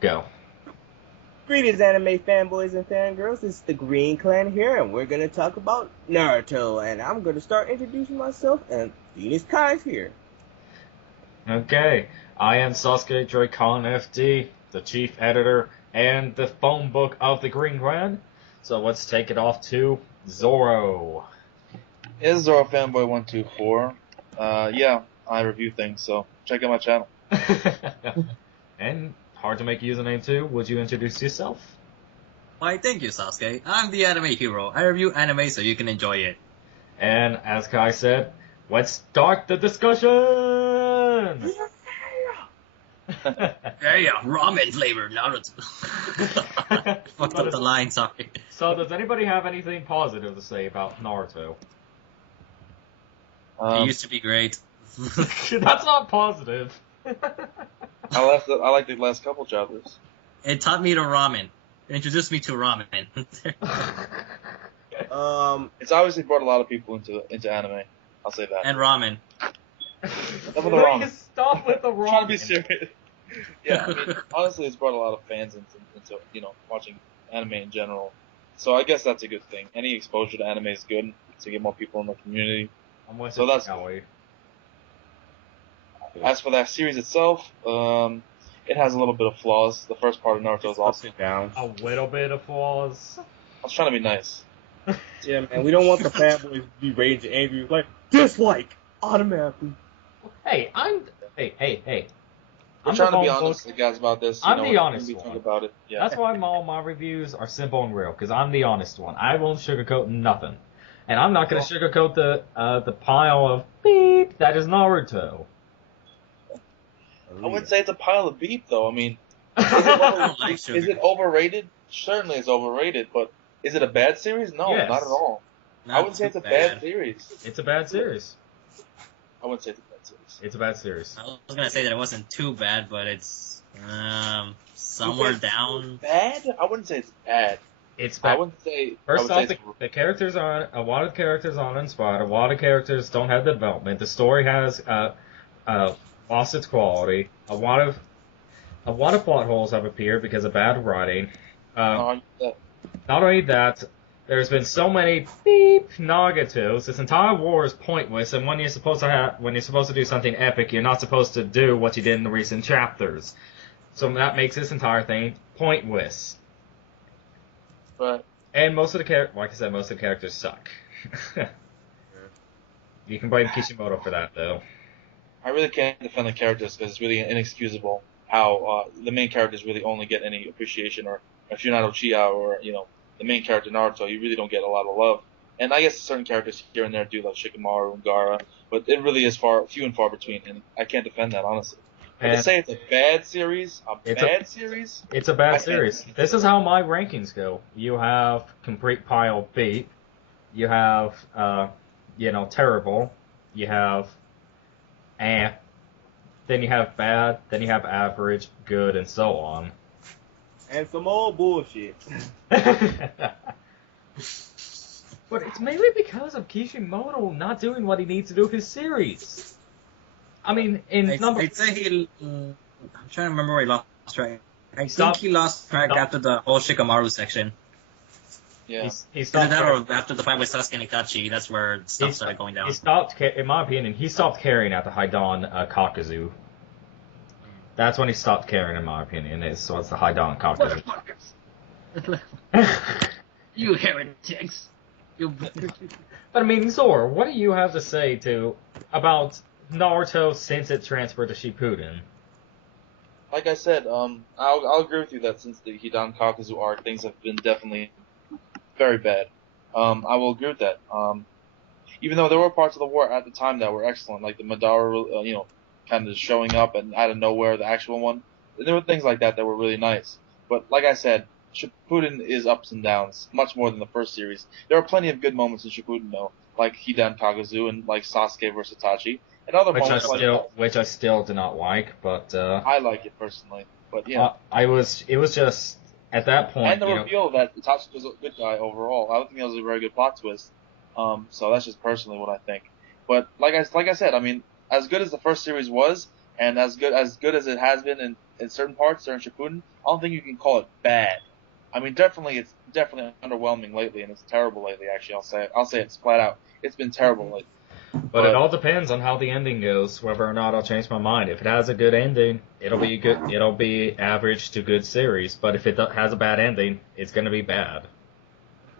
Go. Greetings, anime fanboys and fangirls. It's the Green Clan here, and we're gonna talk about Naruto. And I'm gonna start introducing myself, and Venus Kai's here. Okay. I am Sasuke Dracon FD, the chief editor and the phone book of the Green Clan. So let's take it off to Zoro. Is Zoro Fanboy 124. Yeah, I review things, so check out my channel. And hard to make a username too. Would you introduce yourself? Why, thank you, Sasuke. I'm the anime hero. I review anime so you can enjoy it. And as Kai said, let's start the discussion! Yeah, ramen flavored Naruto. Fucked up the line, sorry. So does anybody have anything positive to say about Naruto? It used to be great. That's not positive. I like the last couple chapters. It taught me to ramen. It introduced me to ramen. It's obviously brought a lot of people into anime. I'll say that. And ramen. Stop with the ramen. Stop with the I'm trying to be ramen. serious. Yeah, I mean, honestly, it's brought a lot of fans into watching anime in general. So I guess that's a good thing. Any exposure to anime is good to get more people in the community. So that's As for that series itself, it has a little bit of flaws. The first part of Naruto is awesome. Down. a little bit of flaws. I was trying to be nice. Yeah, man. We don't want the fanboys to be raging angry, like dislike automatically. Hey. I'm I'm trying to be the honest with you guys about this. I'm the honest we one. talk about it. Yeah. That's why all my reviews are simple and real, because I'm the honest one. I won't sugarcoat nothing. And I'm not going to sugarcoat the pile of beep that is Naruto. I wouldn't say it's a pile of beef, though. I mean, Like sugar. is it overrated? Certainly it's overrated, but is it a bad series? No, Yes. not at all. I wouldn't say it's a bad series. It's a bad series. I wouldn't say it's a bad series. It's a bad series. I was gonna say that it wasn't too bad, but it's somewhere down. Bad? I wouldn't say it's bad. It's I bad. wouldn't say. First I off, would say the characters aren't, a lot of characters aren't inspired, a lot of characters don't have development, the story has lost its quality, a lot of plot holes have appeared because of bad writing. Not only that, there's been so many beep Nagatos. This entire war is pointless, and when you're supposed to do something epic, you're not supposed to do what you did in the recent chapters. So that makes this entire thing pointless. But And most of the like I said, most of the characters suck. You can blame Kishimoto for that, though. I really can't defend the characters because it's really inexcusable how the main characters really only get any appreciation, or if you're not Uchiha or the main character Naruto, you really don't get a lot of love. And I guess certain characters here and there do, like Shikamaru and Gaara, but it really is few and far between, and I can't defend that honestly. But to say it's a bad series, It's a bad series. This is how my rankings go. You have complete pile beat. You have, terrible. You have, then you have bad. Then you have average, good, and so on. And some old bullshit. But it's mainly because of Kishimoto not doing what he needs to do with his series. I mean, I'd say he. I'm trying to remember where he lost track. I think he lost track after the whole Shikamaru section. Yeah. He stopped. That or after the fight with Sasuke and Itachi, that's where stuff started going down. He stopped, in my opinion, he stopped caring at the Haidan Kakuzu. That's when he stopped caring, in my opinion. It's the Haidan Kakuzu. You heretics! But I mean, Zor, what do you have to say about Naruto since it transferred to Shippuden? Like I said, I'll agree with you that since the Hidan Kakuzu arc, things have been definitely very bad. I will agree with that. Even though there were parts of the war at the time that were excellent, like the Madara, kind of showing up and out of nowhere, the actual one. There were things like that were really nice. But like I said, Shippuden is ups and downs, much more than the first series. There are plenty of good moments in Shippuden, though, like Hidan Kakuzu and like Sasuke versus Itachi, and other moments which I still do not like, but I like it personally. But yeah, it was just at that point. And the reveal that Itachi was a good guy overall. I don't think that was a very good plot twist. So that's just personally what I think. But like I said, I mean, as good as the first series was, And as good as it has been in certain parts during Shippuden, I don't think you can call it bad. I mean, it's definitely underwhelming lately, and it's terrible lately. Actually, I'll say it's flat out. It's been terrible lately. But it all depends on how the ending goes, whether or not I'll change my mind. If it has a good ending, it'll be good. It'll be average to good series. But if it has a bad ending, it's gonna be bad.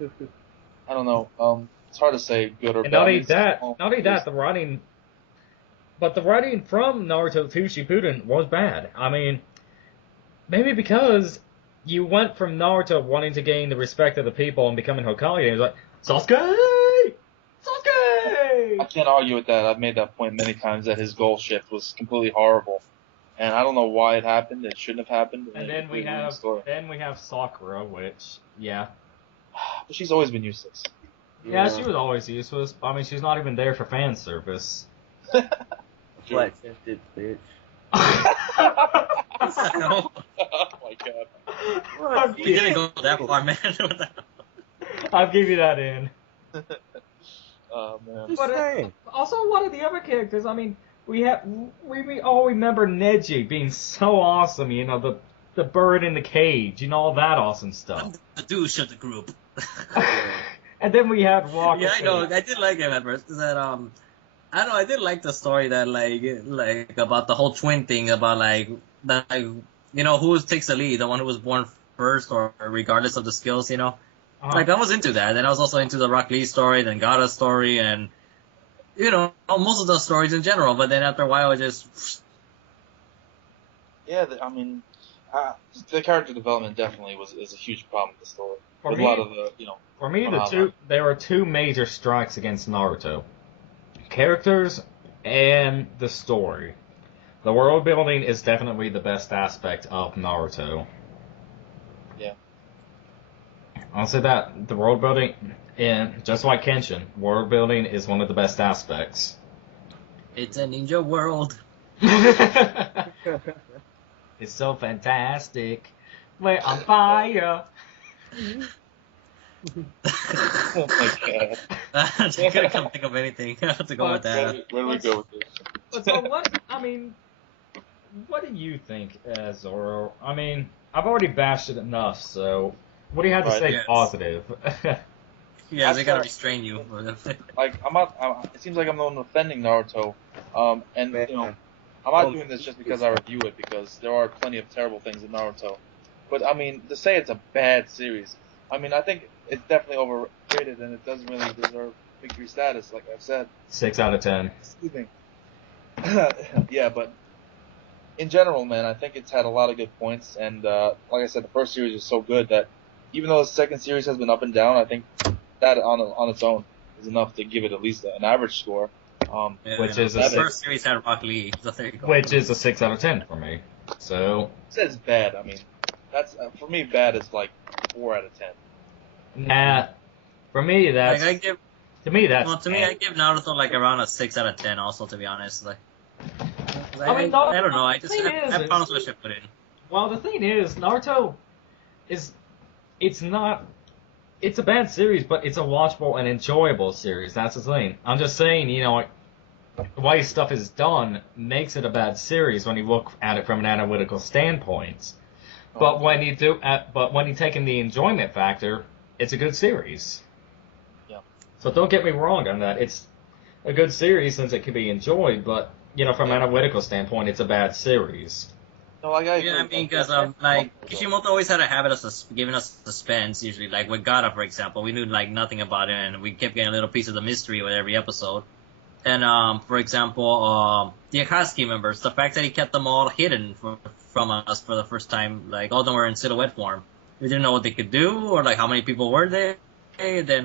I don't know. It's hard to say good or And bad. not only that, the writing. But the writing from Naruto to Shippuden was bad. I mean, maybe because you went from Naruto wanting to gain the respect of the people and becoming Hokage, and it was like, Sasuke! Sasuke! I can't argue with that. I've made that point many times that his goal shift was completely horrible, and I don't know why it happened. It shouldn't have happened. And then we have Sakura, which, yeah. But she's always been useless. Yeah, she was always useless. I mean, she's not even there for fan service. Flat-chested bitch. No, Oh my god. What? you didn't go that far, man. I'll give you that in. Oh man. Just But saying. also, one of the other characters, I mean, we all remember Neji being so awesome, you know, the bird in the cage, and all that awesome I'm stuff. the douche of the group. And then we had Rock. Yeah, I know. I did like him at first. That I don't know. I did like the story that like about the whole twin thing about who takes the lead, the one who was born first or regardless of the skills, you know. Uh-huh. Like I was into that, and I was also into the Rock Lee story, then Gaara's story, and you know most of those stories in general. But then after a while, it just Yeah, I mean, the character development definitely is a huge problem with the story. For With me- a lot of the, For me, there were two major strikes against Naruto: characters and the story. The world building is definitely the best aspect of Naruto. Yeah. I'll say that the world building, and just like Kenshin, world building is one of the best aspects. it's a ninja world. It's so fantastic. We're on fire. Oh my god. I couldn't think of anything to go with that. Where do we go with this? But so what do you think, Zoro? I mean, I've already bashed it enough, so what do you have to Right. say Yes. positive? Yeah, they gotta restrain you. Like, it seems like I'm the one offending Naruto, and, Man. I'm not doing this just because I review it, because there are plenty of terrible things in Naruto. But, I mean, to say it's a bad series, I mean, I think it's definitely overrated, and it doesn't really deserve victory status, like I've said. 6 out of 10. Excuse me. Yeah, but in general, man, I think it's had a lot of good points, and like I said, the first series was so good that even though the second series has been up and down, I think that on its own is enough to give it at least an average score. Which is a the 6. first series had Rock Lee, so there you go. Which is a 6 out of 10 for me. So, It says bad. I mean, that's for me, bad is like 4 out of 10. nah. For me, that's Like I give, to me that's. well, to me, I give Naruto like around a 6 out of 10. Also, to be honest, like. I mean, I don't know. I the thing is, have problems with what I put in. Well, the thing is, Naruto it's not. It's a bad series, but it's a watchable and enjoyable series. That's the thing. I'm just saying, you know, like, the way stuff is done makes it a bad series when you look at it from an analytical standpoint. But when you take in the enjoyment factor, it's a good series. Yeah. So don't get me wrong on that. It's a good series since it can be enjoyed, but you know, from an analytical standpoint, it's a bad series. No, like I agree. Yeah, I mean, because like Kishimoto always had a habit of giving us suspense. Usually, like with Gaara, for example, we knew like nothing about it, and we kept getting a little piece of the mystery with every episode. And for example, the Akatsuki members, the fact that he kept them all hidden from us for the first time, like all of them were in silhouette form. We didn't know what they could do or like how many people were there. Then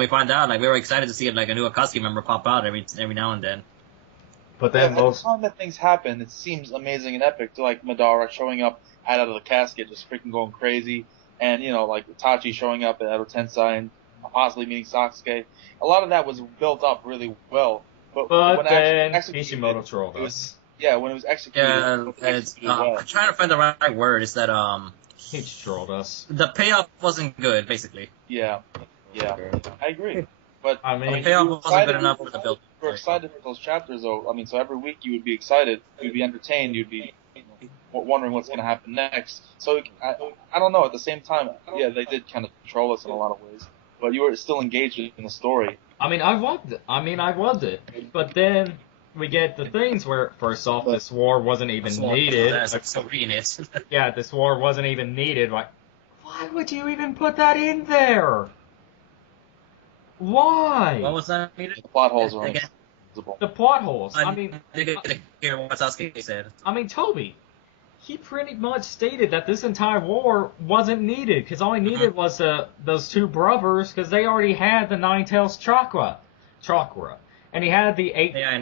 we find out, like we were excited to see like a new Akatsuki member pop out every now and then. But Yeah, then at the most time that things happen, it seems amazing and epic to like Madara showing up out of the casket, just freaking going crazy, and you know like Itachi showing up at Edo Tensei and possibly meeting Sasuke. A lot of that was built up really well, but when then executed, Kishimoto trolled it was us. yeah when it was executed, Yeah, it was it's, executed well. I'm trying to find the right word. Is that He just trolled us. the payoff wasn't good, basically. Yeah, I agree. But I I mean, mean, payoff you were wasn't good excited. enough for the build. You were excited for those chapters, though. I mean, so every week you would be excited, you'd be entertained, you'd be wondering what's going to happen next. So I don't know. At the same time, yeah, they did kind of control us in a lot of ways, but you were still engaged in the story. I mean, I loved it. But then we get the things where, first off, this war wasn't even needed. That's so it. Yeah, this war wasn't even needed. Like, why would you even put that in there? Why? What was that needed? The plot holes are Again? invisible. The plot holes. I didn't hear what Sasuke said. I mean, Toby, he pretty much stated that this entire war wasn't needed because all he needed was those two brothers because they already had the Nine Tails chakra, and he had the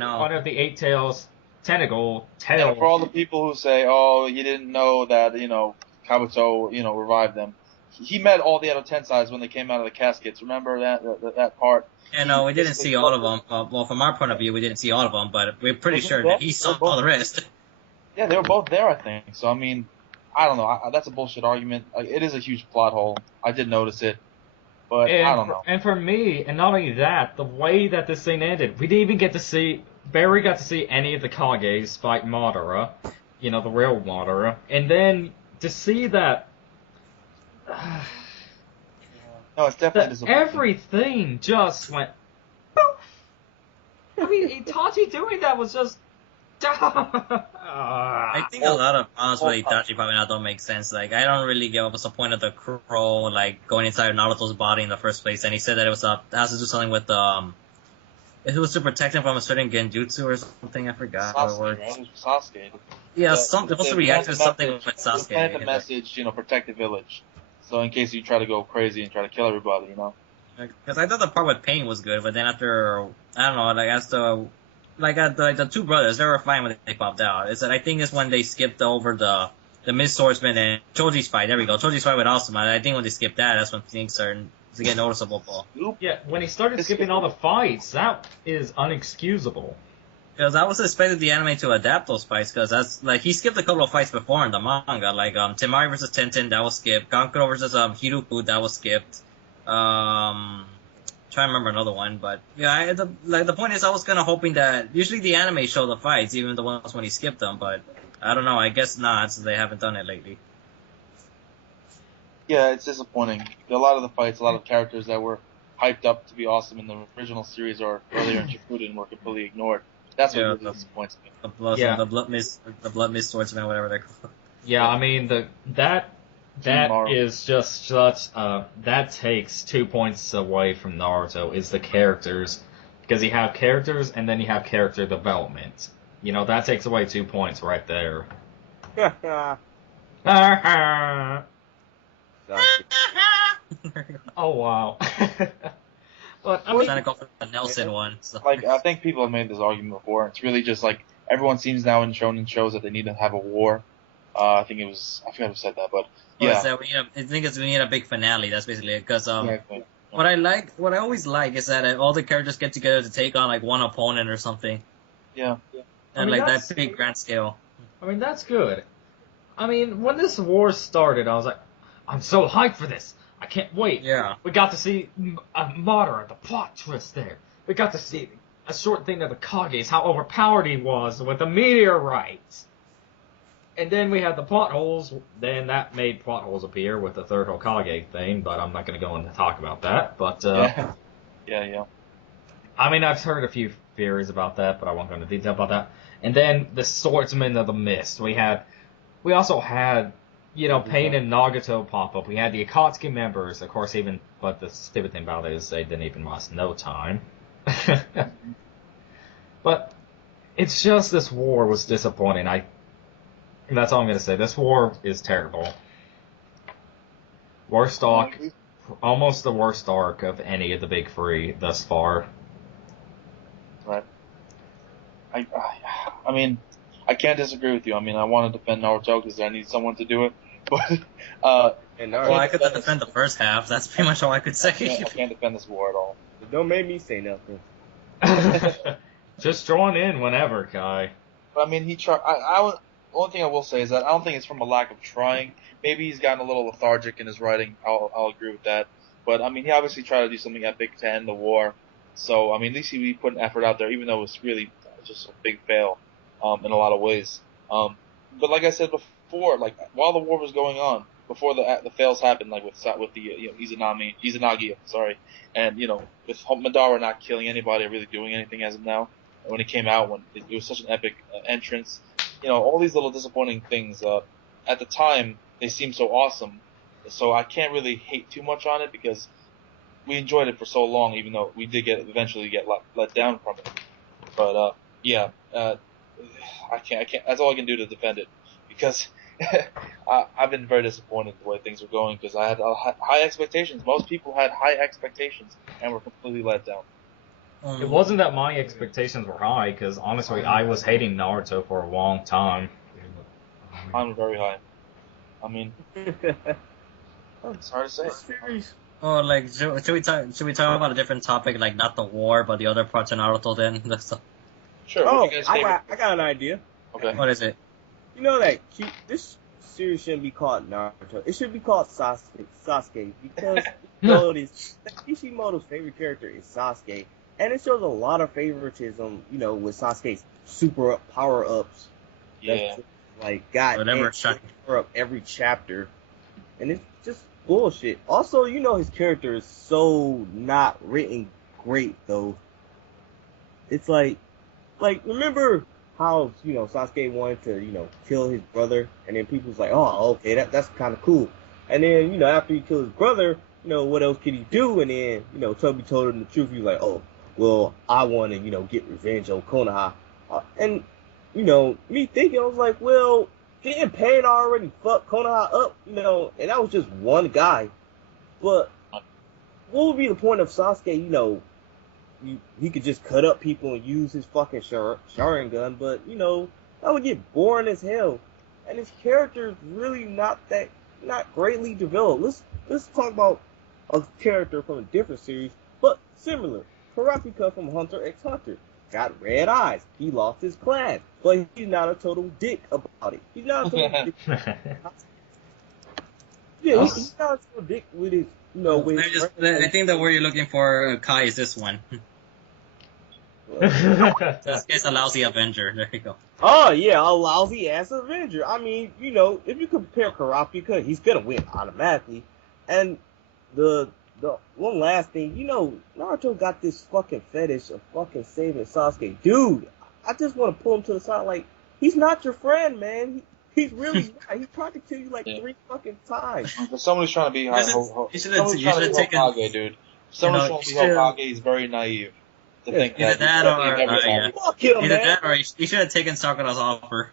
one of the Eight Tails tentacle tail. And for all the people who say, "Oh, you didn't know that," Kabuto, revived them. He met all the other Tensais when they came out of the caskets. Remember that part? Yeah, no, we didn't see all of them. Well, from our point of view, we didn't see all of them, but we're pretty sure that he saw all the rest. Yeah, they were both there, I think. So, I mean, I don't know. That's a bullshit argument. It is a huge plot hole. I did notice it. But I don't know. And for me, and not only that, the way that this thing ended, we didn't even get to see, barely got to see any of the Kages fight Madara, the real Madara. And then to see that... No, it's definitely disappointing. Everything just went poof. I mean, Itachi doing that was just. I think a lot of problems with Itachi probably not don't make sense. Like, I don't really get what was the point of the crow, like, going inside Naruto's body in the first place. And he said that it has to do something with, it was to protect him from a certain genjutsu or something. I forgot how it Sasuke, worked. right? It was Sasuke. Yeah, something supposed to react to something with Sasuke. Plant the message, protect the village. So in case you try to go crazy and try to kill everybody, Because I thought the part with Pain was good, but then after, I don't know, the two brothers, they were fine when they popped out. It's that I think it's when they skipped over the Mist Swordsman and Choji's fight. There we go. Choji's fight with Asuma. I think when they skipped that, that's when things started to get noticeable, Paul. Yeah, when he started skipping all the fights, that is unexcusable. Because I was expecting the anime to adapt those fights, because that's, like, he skipped a couple of fights before in the manga, like, Temari versus Tenten, that was skipped, Kankuro versus, Hiruku, that was skipped, trying to remember another one, but, yeah, the point is I was kinda hoping that, usually the anime show the fights, even the ones when he skipped them, but, I don't know, I guess not, so they haven't done it lately. Yeah, it's disappointing. A lot of the fights, a lot of characters that were hyped up to be awesome in the original series or earlier in Shippuden were completely ignored. That's what really disappoints me. The blood mist swordsman, whatever they're called. Yeah, I mean that is just such that takes 2 points away from Naruto is the characters, because you have characters and then you have character development. That takes away 2 points right there. Oh wow. But I I'm mean, trying to go for the Nelson one. So. Like, I think people have made this argument before. It's really just like everyone seems now in shonen shows that they need to have a war. I forgot who said that, but yeah. I think we need a big finale. That's basically it. Because Exactly. what I always like is that all the characters get together to take on like one opponent or something. Yeah. And mean, like that big grand scale. I mean, that's good. I mean, when this war started, I was like, I'm so hyped for this. I can't wait. Yeah. We got to see Madara, the plot twist there. We got to see a short thing of the Kages, how overpowered he was with the meteorites. And then we had the plot holes. Then that made plot holes appear with the third Hokage thing, but I'm not going to go into talk about that. But Yeah. I mean, I've heard a few theories about that, but I won't go into detail about that. And then the Swordsman of the Mist. We also had, Pain and Nagato pop up. We had the Akatsuki members, of course, but the stupid thing about it is they didn't even last no time. But it's just this war was disappointing. That's all I'm going to say. This war is terrible. Worst arc, almost the worst arc of any of the big three thus far. Right. I mean, I can't disagree with you. I mean, I want to defend Naruto because I need someone to do it. But well, I could defend the first half. That's pretty much all I could say. I can't defend this war at all. Don't make me say nothing. Just join in whenever, Kai. But I mean, he tried. Only thing I will say is that I don't think it's from a lack of trying. Maybe he's gotten a little lethargic in his writing. I'll agree with that. But I mean, he obviously tried to do something epic to end the war. So I mean, at least he put an effort out there, even though it was really just a big fail in a lot of ways. But like I said before, like while the war was going on, before the fails happened, like with the Izanagi, sorry, and with Madara not killing anybody or really doing anything as of now, when it came out, when it was such an epic entrance, all these little disappointing things. At the time, they seemed so awesome, so I can't really hate too much on it because we enjoyed it for so long, even though we did eventually get let down from it. But yeah, I can't. That's all I can do to defend it because I've been very disappointed the way things were going because I had high expectations. Most people had high expectations and were completely let down. It wasn't that my expectations were high, because honestly, I was hating Naruto for a long time. I'm very high. I mean, it's hard to say. Series. Oh, like should we talk about a different topic, like not the war, but the other parts of Naruto? Then Sure. Oh, what do you guys I got an idea. Okay. what is it? You know that this series shouldn't be called Naruto. It should be called Sasuke because Kishimoto's favorite character is Sasuke, and it shows a lot of favoritism. With Sasuke's super power ups. Yeah. Like God, Whatever. power up every chapter, and it's just bullshit. Also, his character is so not written great though. It's like remember how Sasuke wanted to kill his brother, and then people was like, oh, okay, that's kind of cool. And then after he killed his brother, what else could he do? And then Toby told him the truth. He was like, oh, well, I want to get revenge on Konoha. And me thinking, I was like, well, didn't Pain already fuck Konoha up? And that was just one guy. But what would be the point of Sasuke? He could just cut up people and use his fucking Sharingan, but that would get boring as hell. And his character is really not greatly developed. Let's talk about a character from a different series, but similar. Kurapika from Hunter x Hunter got red eyes. He lost his class, but he's not a total dick about it. He's not a total dick. Yeah, he's not a total dick with his I think the word you're looking for, Kai, is this one. Sasuke's a lousy Avenger. There you go. Oh yeah, a lousy ass Avenger. I mean, if you compare Kurapika, he's gonna win automatically. And the one last thing, Naruto got this fucking fetish of fucking saving Sasuke. Dude, I just want to pull him to the side. Like, he's not your friend, man. He's really not. He tried to kill you like 3 fucking times. But somebody's trying to be Hokage, dude. Someone's trying to be Hokage. He's very naive to think either that. Either that or he should have taken Sakura's offer.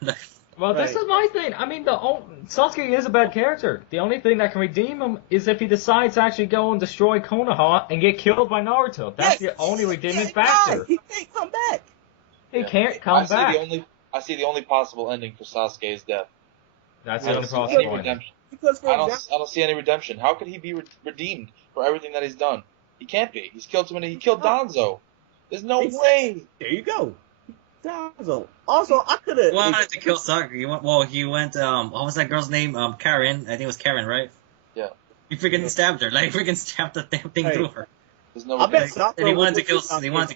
Well, this is my thing. I mean, Sasuke is a bad character. The only thing that can redeem him is if he decides to actually go and destroy Konoha and get killed by Naruto. That's the only redeeming factor. He can't come back. He can't come back. I see the only possible ending for Sasuke's death. That's the only any possible ending. redemption. Because I don't see any redemption. How could he be redeemed for everything that he's done? He can't be. He's killed too many. He killed Danzo. There's no way. There you go. Danzo. Also, I could have. Well, wanted to kill Sakura. He went. What was that girl's name? Karen. I think it was Karen, right? Yeah. He freaking stabbed her. Like, freaking stabbed the damn thing through her. There's no. I bet Sakura. And he wanted to kill Sakura. He wanted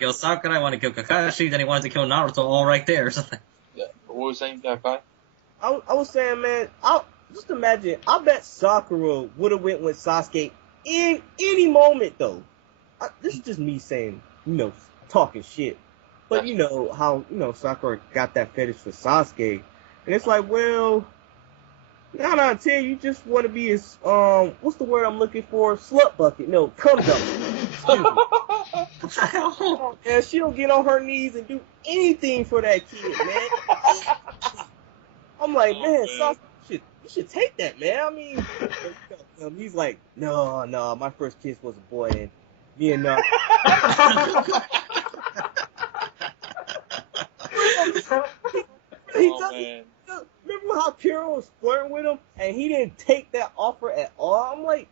to kill Kakashi. Then he wanted to kill Naruto. All right there. Or something. Yeah. What were you saying, Kai? I was saying, man. Just imagine. I bet Sakura would have went with Sasuke in any moment, though. This is just me saying, talking shit. But how Sakura got that fetish for Sasuke, and it's like, well, 9 out of 10, you just want to be his what's the word I'm looking for? Slut bucket? No, cum dump. Yeah, she don't get on her knees and do anything for that kid, man. I'm like, man, Sasuke, you should take that, man. I mean, he's like, no, my first kiss was a boy, and me and remember how Kira was flirting with him and he didn't take that offer at all? I'm like,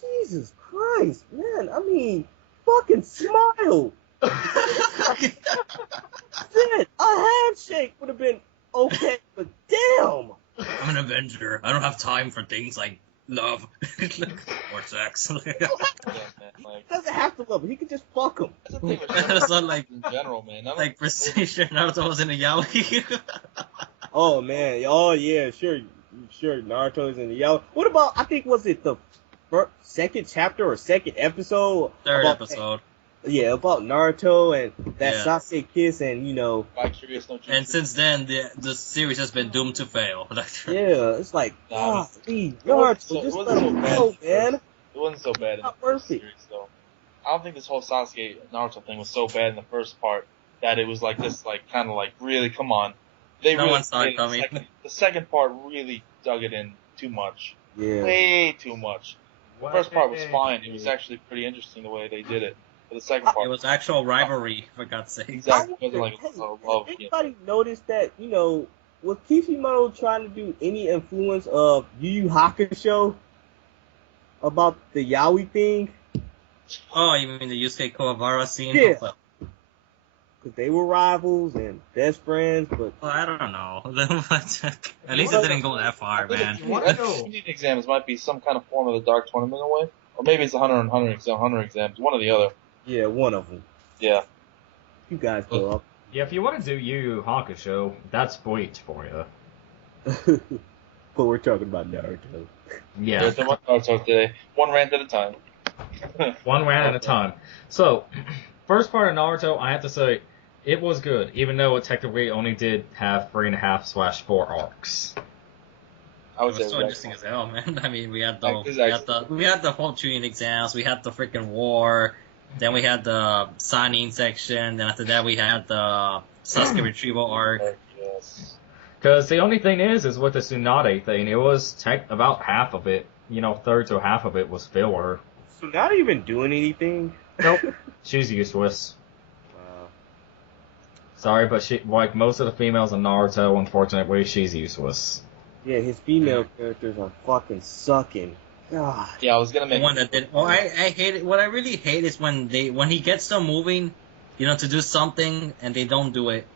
Jesus Christ, man. I mean, fucking smile. Shit, a handshake would have been okay, but damn. I'm an Avenger. I don't have time for things like love or sex. Yeah, man. Like, He doesn't have to love him. He can just fuck him. that's the thing with It's not like in general, man. None of like for sure Naruto was in a yaoi. Oh man. Oh yeah. Sure. Sure. Naruto's in the yellow. What about? I think was it the second chapter or second episode? Third about episode. Yeah, about Naruto and that Yeah. Sasuke kiss, and By Curious No Jutsu. And since then, the series has been doomed to fail. yeah, it's like, Nah, please, it wasn't Naruto, so- just it let wasn't him so bad go, at first. man. It wasn't so bad in the Not first worth it. series, though. I don't think this whole Sasuke Naruto thing was so bad in the first part that it was like this, like kind of like really, come on. They No really one saw it did coming. The second part really dug it in too much, Yeah. way too much. The first part was fine. It was actually pretty interesting the way they did it. But the second part, It was actual rivalry, for God's sake. exactly, it wasn't like Hey, a love. has You know. anybody noticed that, was Kishimoto trying to do any influence of Yu Yu Hakusho about the yaoi thing? Oh, you mean the Yusuke Kuwabara scene? Yeah. Well, Because they were rivals and best friends, but I don't know. At least it didn't go that far, man. What? I think Chunin exams might be some kind of form of the Dark Tournament in a way. Or maybe it's the Hunter and Hunter exams. One or the other. yeah, one of them. Yeah. You guys go up. Yeah, if you want to do Yu Yu Hakusho, that's Bleach for you. But we're talking about Naruto. Yeah, There's one Naruto today. One rant at a time. one round at a time. So, first part of Naruto, I have to say, it was good, even though it technically only did have 3.5/4 arcs. I It would say was so interesting as hell, man. I mean, we had the whole Chunin exams, we had the freaking war, then we had the Sanin section, then after that we had the Sasuke retrieval arc. Yes. Because the only thing is with the Tsunade thing, it was about half of it, third to half of it was filler. So not even doing anything? Nope. She's useless. Wow. Sorry, but like most of the females in Naruto, unfortunately, she's useless. Yeah, his female characters are fucking sucking. God. Yeah, I was gonna The make one that did. Well, I hate it. What I really hate is when he gets them moving, to do something and they don't do it.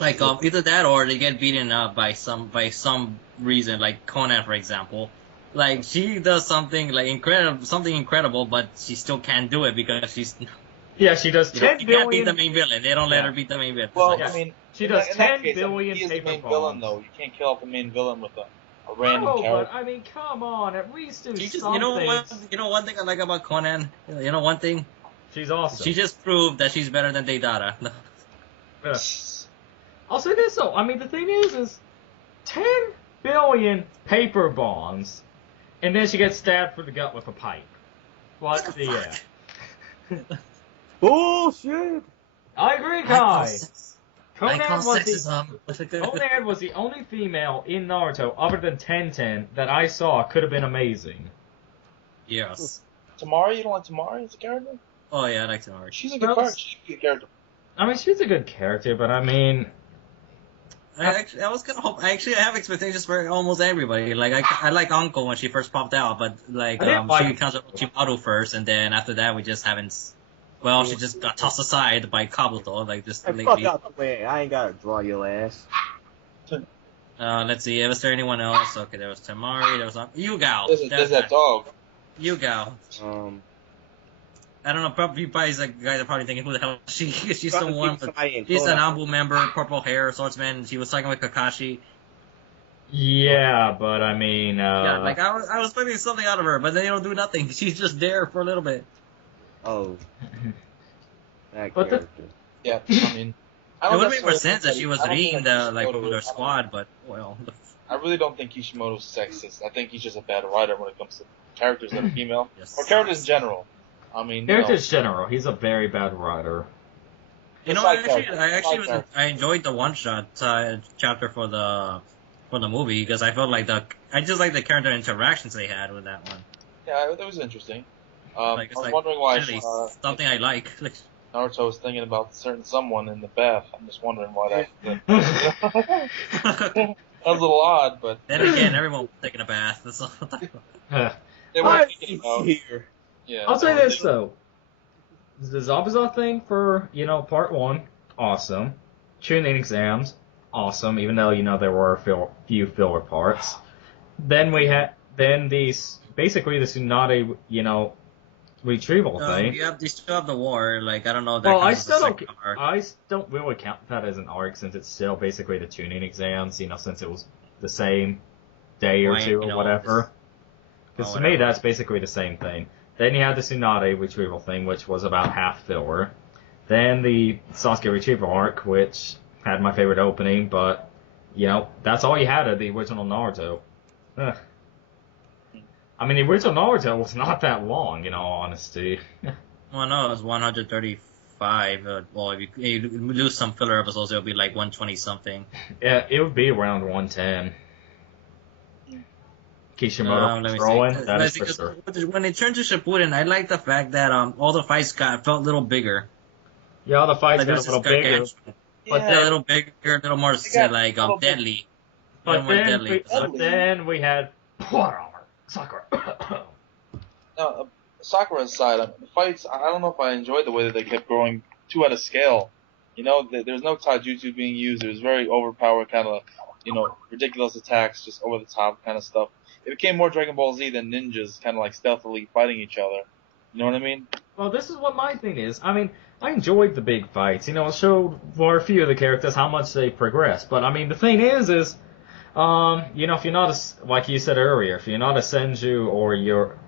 Like either that or they get beaten up by some reason, like Conan, for example. Like she does something like incredible, but she still can't do it because she's Yeah, she does she 10 can't billion. beat the main villain. They don't let Yeah. her beat the main villain. Well, It's like, I mean, She in does that- in that 10 case, billion he is the paper main bombs. villain, though. You can't kill off the main villain with a random No, character. but I mean, come on, at least do she just, something. one thing I like about Conan. One thing She's awesome. she just proved that she's better than Deidara. Yeah. I'll say this though. I mean, the thing is 10 billion paper bonds, and then she gets stabbed through the gut with a pipe. What the? Bullshit! I agree, I call Kai. sex- I Conan call was the sexism. Conan was the only female in Naruto other than Tenten that I saw could have been amazing. Yes. Tamari, you don't like Tamari as a character? Oh yeah, I like Tamari. She's a good Well, character. She's a good character. I mean, she's a good character, but I mean, I was gonna hope. I have expectations for almost everybody. Like I like Uncle when she first popped out, but like I didn't like she comes up with Chimaru first, and then after that we just haven't. Well, she just got tossed aside by Kabuto, like just Hey, fuck lately. out the way. I ain't gotta draw your ass. Let's see. Was there anyone else? Okay, there was Tamari. There was Yugao. There's that dog. Yugao. I don't know. Probably you guys are probably thinking, who the hell is she? She's someone. But she's an Ambu member, purple hair, swordsman. She was talking with Kakashi. yeah, but I mean, Yeah, like I was expecting something out of her, but they don't do nothing. She's just there for a little bit. Oh. That But the- character. Yeah, I mean, I It don't would make more necessarily sense think that she was I don't reading think the like Kishimoto their is- squad, but well, I really don't think Kishimoto's sexist. I think he's just a bad writer when it comes to characters that are female yes. or characters in general. I mean, characters general, he's a very bad writer. You know, Side I character. actually Side I enjoyed the one shot chapter for the movie because I felt like I just like the character interactions they had with that one. Yeah, that was interesting. Like, it's I was like, wondering why Really, something I like. Like, Naruto was thinking about certain someone in the bath. I'm just wondering why that. That was a little odd, but then again, everyone was taking a bath. That's all. they were Why thinking is about. he here? Yeah, I'll say they were this though. The Zabuza thing for, part 1, awesome. Chunin exams, awesome, even though, there were a few filler parts. Then we had then basically the Tsunade, retrieval thing. You still have the war. Like I don't know if that Well, counts as a second arc. I don't really count that as an arc since it's still basically the tuning exams, since it was the same day or Well, two or whatever. Because to me, whatever. that's basically the same thing. Then you had the Tsunade retrieval thing, which was about half filler. Then the Sasuke retrieval arc, which had my favorite opening, but, that's all you had of the original Naruto. Ugh. I mean, the original Naruto was not that long, in all honesty. Well, no, it was 135. Well, if you lose some filler episodes, it'll be like 120 something. Yeah, it would be around 110. Kishimoto Let me controlling, see. that is for Because sure. when it turned to Shippuden, I like the fact that all the fights felt a little bigger. Yeah, the fights Like, got a there's little this bigger. gargantuan. But A little bigger, a little more got like a little bit- deadly. A But little more then, deadly. we had plot armor. Sakura. No, Sakura aside, the fights, I don't know if I enjoyed the way that they kept growing too out of scale. There's no taijutsu being used. It was very overpowered, kind of, ridiculous attacks, just over the top kind of stuff. It became more Dragon Ball Z than ninjas, kind of like stealthily fighting each other. You know what I mean? Well, this is what my thing is. I mean, I enjoyed the big fights. It showed for a few of the characters how much they progressed. But I mean, the thing is, if you're not like you said earlier, if you're not a Senju or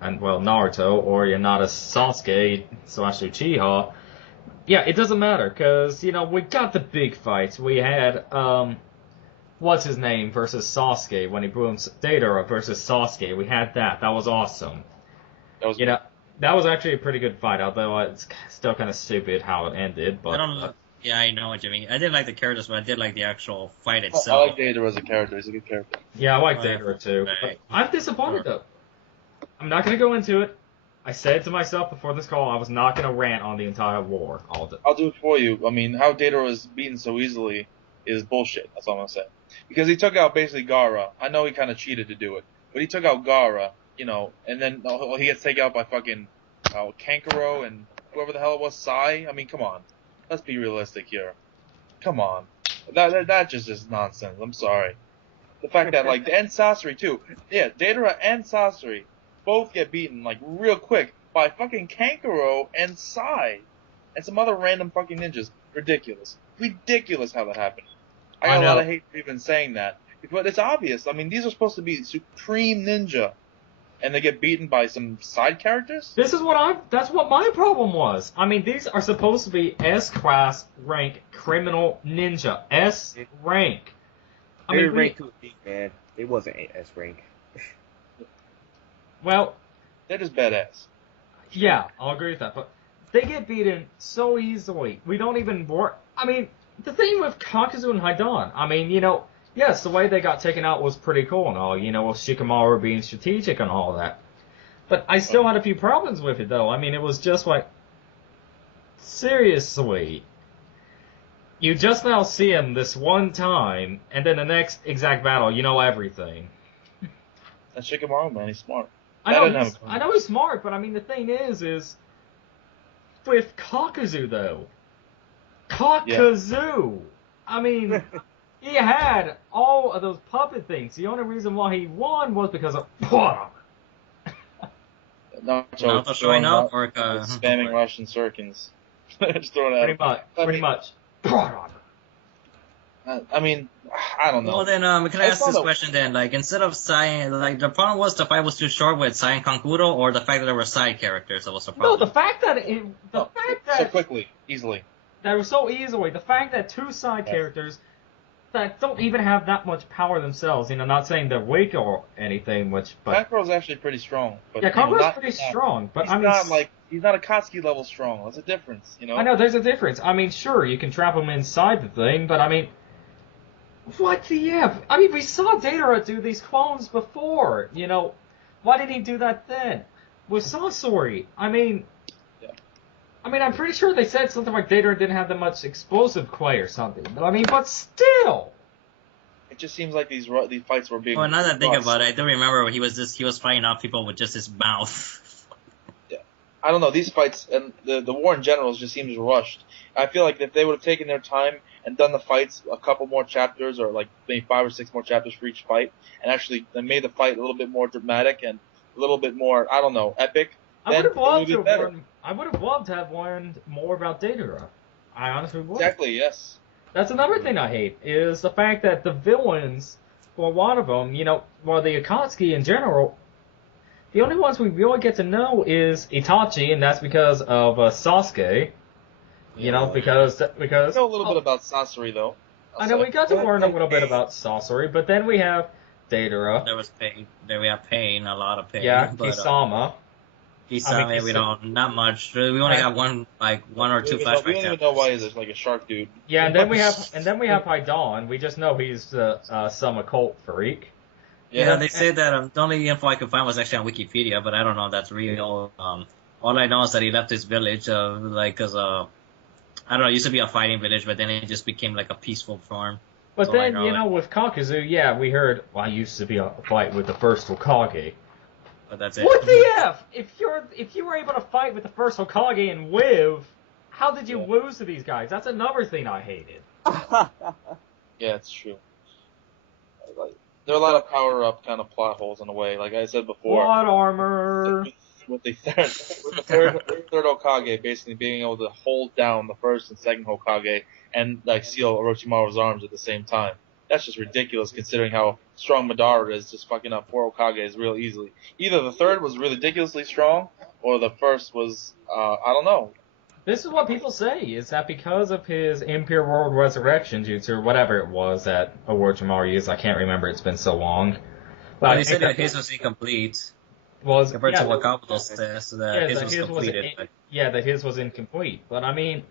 Naruto, or you're not a Sasuke / Uchiha, yeah, it doesn't matter because we got the big fights. We had what's his name versus Sasuke when he booms Deidara versus Sasuke. We had that. That was awesome. That was That was actually a pretty good fight, although it's still kind of stupid how it ended. But I don't. Yeah, I know what you mean. I didn't like the characters, but I did like the actual fight I itself. like Deidara as a character. He's a good character. yeah, I like Oh, Deidara too. right. But I'm disappointed though. I'm not going to go into it. I said to myself before this call I was not going to rant on the entire war. I'll do it for you. I mean, how Deidara was beaten so easily is bullshit. That's all I'm gonna say. Because he took out basically Gaara. I know he kind of cheated to do it, but he took out Gaara, and then he gets taken out by fucking Kankuro and whoever the hell it was, Sai. I mean, come on. Let's be realistic here. Come on. That just is nonsense. I'm sorry. The fact that, and Sasori too. Yeah, Deidara and Sasori both get beaten, real quick by fucking Kankuro and Sai. And some other random fucking ninjas. Ridiculous. Ridiculous how that happened. I got a lot of hate for even saying that. But it's obvious. I mean, these are supposed to be supreme ninja. And they get beaten by some side characters? That's what my problem was. I mean, these are supposed to be S-class rank criminal ninja. S rank. I mean, rank too big, man. It wasn't S rank. Well, They're just badass. yeah, I'll agree with that, but they get beaten so easily. We don't even work. I mean, the thing with Kakuzu and Hidan, I mean, yes, the way they got taken out was pretty cool and all, with Shikamaru being strategic and all that. But I still had a few problems with it, though. I mean, it was just seriously. You just now see him this one time, and then the next exact battle, you know everything. And Shikamaru, man, he's smart. I know he's smart, but I mean, the thing is with Kakuzu, though. Kakuzu! I mean, he had all of those puppet things. The only reason why he won was because of plot armor. Naruto showing up or spamming Russian circles. Just throwing it out. Pretty much. Plot armor. I mean, I don't know. Well then, can I ask this question then? Instead of Sai, the problem was the fight was too short with Sai and Kankuro, or the fact that there were side characters that was the problem? No, the fact that so quickly, easily. That was so easily. The fact that two side characters that don't even have that much power themselves, not saying they're weak or anything, but Kankuro's actually pretty strong. But, Kankuro's pretty strong, but he's not a Katsuki level strong. There's a difference, I know there's a difference. I mean, sure, you can trap him inside the thing, but I mean, what the F? I mean, we saw Deidara do these clones before, Why didn't he do that then? With Sasori, I mean, I'm pretty sure they said something like Deidara didn't have that much explosive clay or something. But still. It just seems like these fights were being. Well, now that I think about it, I do remember he was fighting off people with just his mouth. Yeah, I don't know. These fights and the war in general just seems rushed. I feel like if they would have taken their time and done the fights a couple more chapters, or like maybe 5 or 6 more chapters for each fight, and actually made the fight a little bit more dramatic and a little bit more, I don't know, epic, then it would be better. I would have loved to have learned more about Datara. I honestly would. Exactly, yes. That's another thing I hate, is the fact that the villains, for a lot of them, well, the Akatsuki in general, the only ones we really get to know is Itachi, and that's because of Sasuke. Because I know a little bit about Sasori, though. I know we got to learn a little bit about Sasori, but then we have Datara. There was pain. There we have pain, a lot of pain. Yeah, but, Kisama. Kisame, we don't, not much. We only got one or two flashbacks. We don't even know why he's like a shark dude. Yeah, and then we have Hidan. We just know he's some occult freak. Yeah, they say that the only info I could find was actually on Wikipedia, but I don't know if that's real. All I know is that he left his village, cause I don't know, it used to be a fighting village, but then it just became like a peaceful farm. But then, with Kakuzu, yeah, we heard, well, I used to be a fight with the first Hokage. But that's it. What the F? If you were able to fight with the first Hokage and live, how did you lose to these guys? That's another thing I hated. Yeah, it's true. Like, there are a lot of power-up kind of plot holes in a way. Like I said before. Plot armor. With the third Hokage basically being able to hold down the first and second Hokage and like seal Orochimaru's arms at the same time. That's just ridiculous considering how strong Madara is, just fucking up 4 Hokages real easily. Either the third was ridiculously strong, or the first was, I don't know. This is what people say, is that because of his Imperial World Resurrection Jutsu, or whatever it was that Orochimaru used, I can't remember, it's been so long. Well, he said that his was incomplete. Compared to what Kabuto says, so that his was completed. That his was incomplete. But I mean,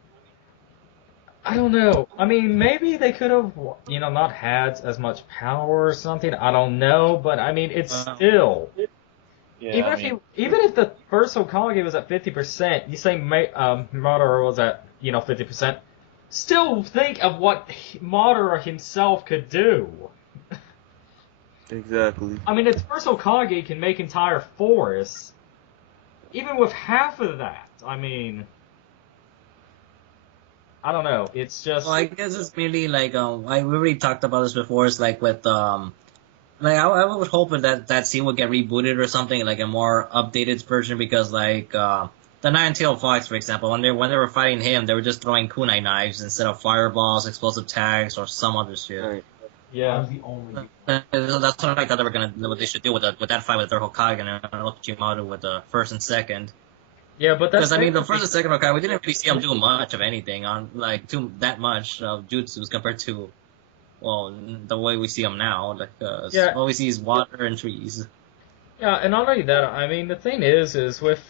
I don't know. I mean, maybe they could have, not had as much power or something. I don't know, but I mean, it's still. Yeah, even if the first Hokage was at 50%, you say Madara was at 50%. Still think of what Madara himself could do. Exactly. I mean, its first Hokage can make entire forests. Even with half of that, I mean, I don't know. It's just. Well, I guess it's mainly like we already talked about this before. It's like with I was hoping that scene would get rebooted or something, like a more updated version, because like the Nine-Tailed Fox, for example, when they were fighting him, they were just throwing kunai knives instead of fireballs, explosive tags, or some other shit. Right. Yeah. That's what I thought they were what they should do with that fight with their Hokage and Orochimaru with the first and second. Yeah, but that's because the first and second Hokage, we didn't really see them do much of anything on that much of jutsus compared to the way we see them now. All we see is water and trees. Yeah, and not only that, I mean the thing is with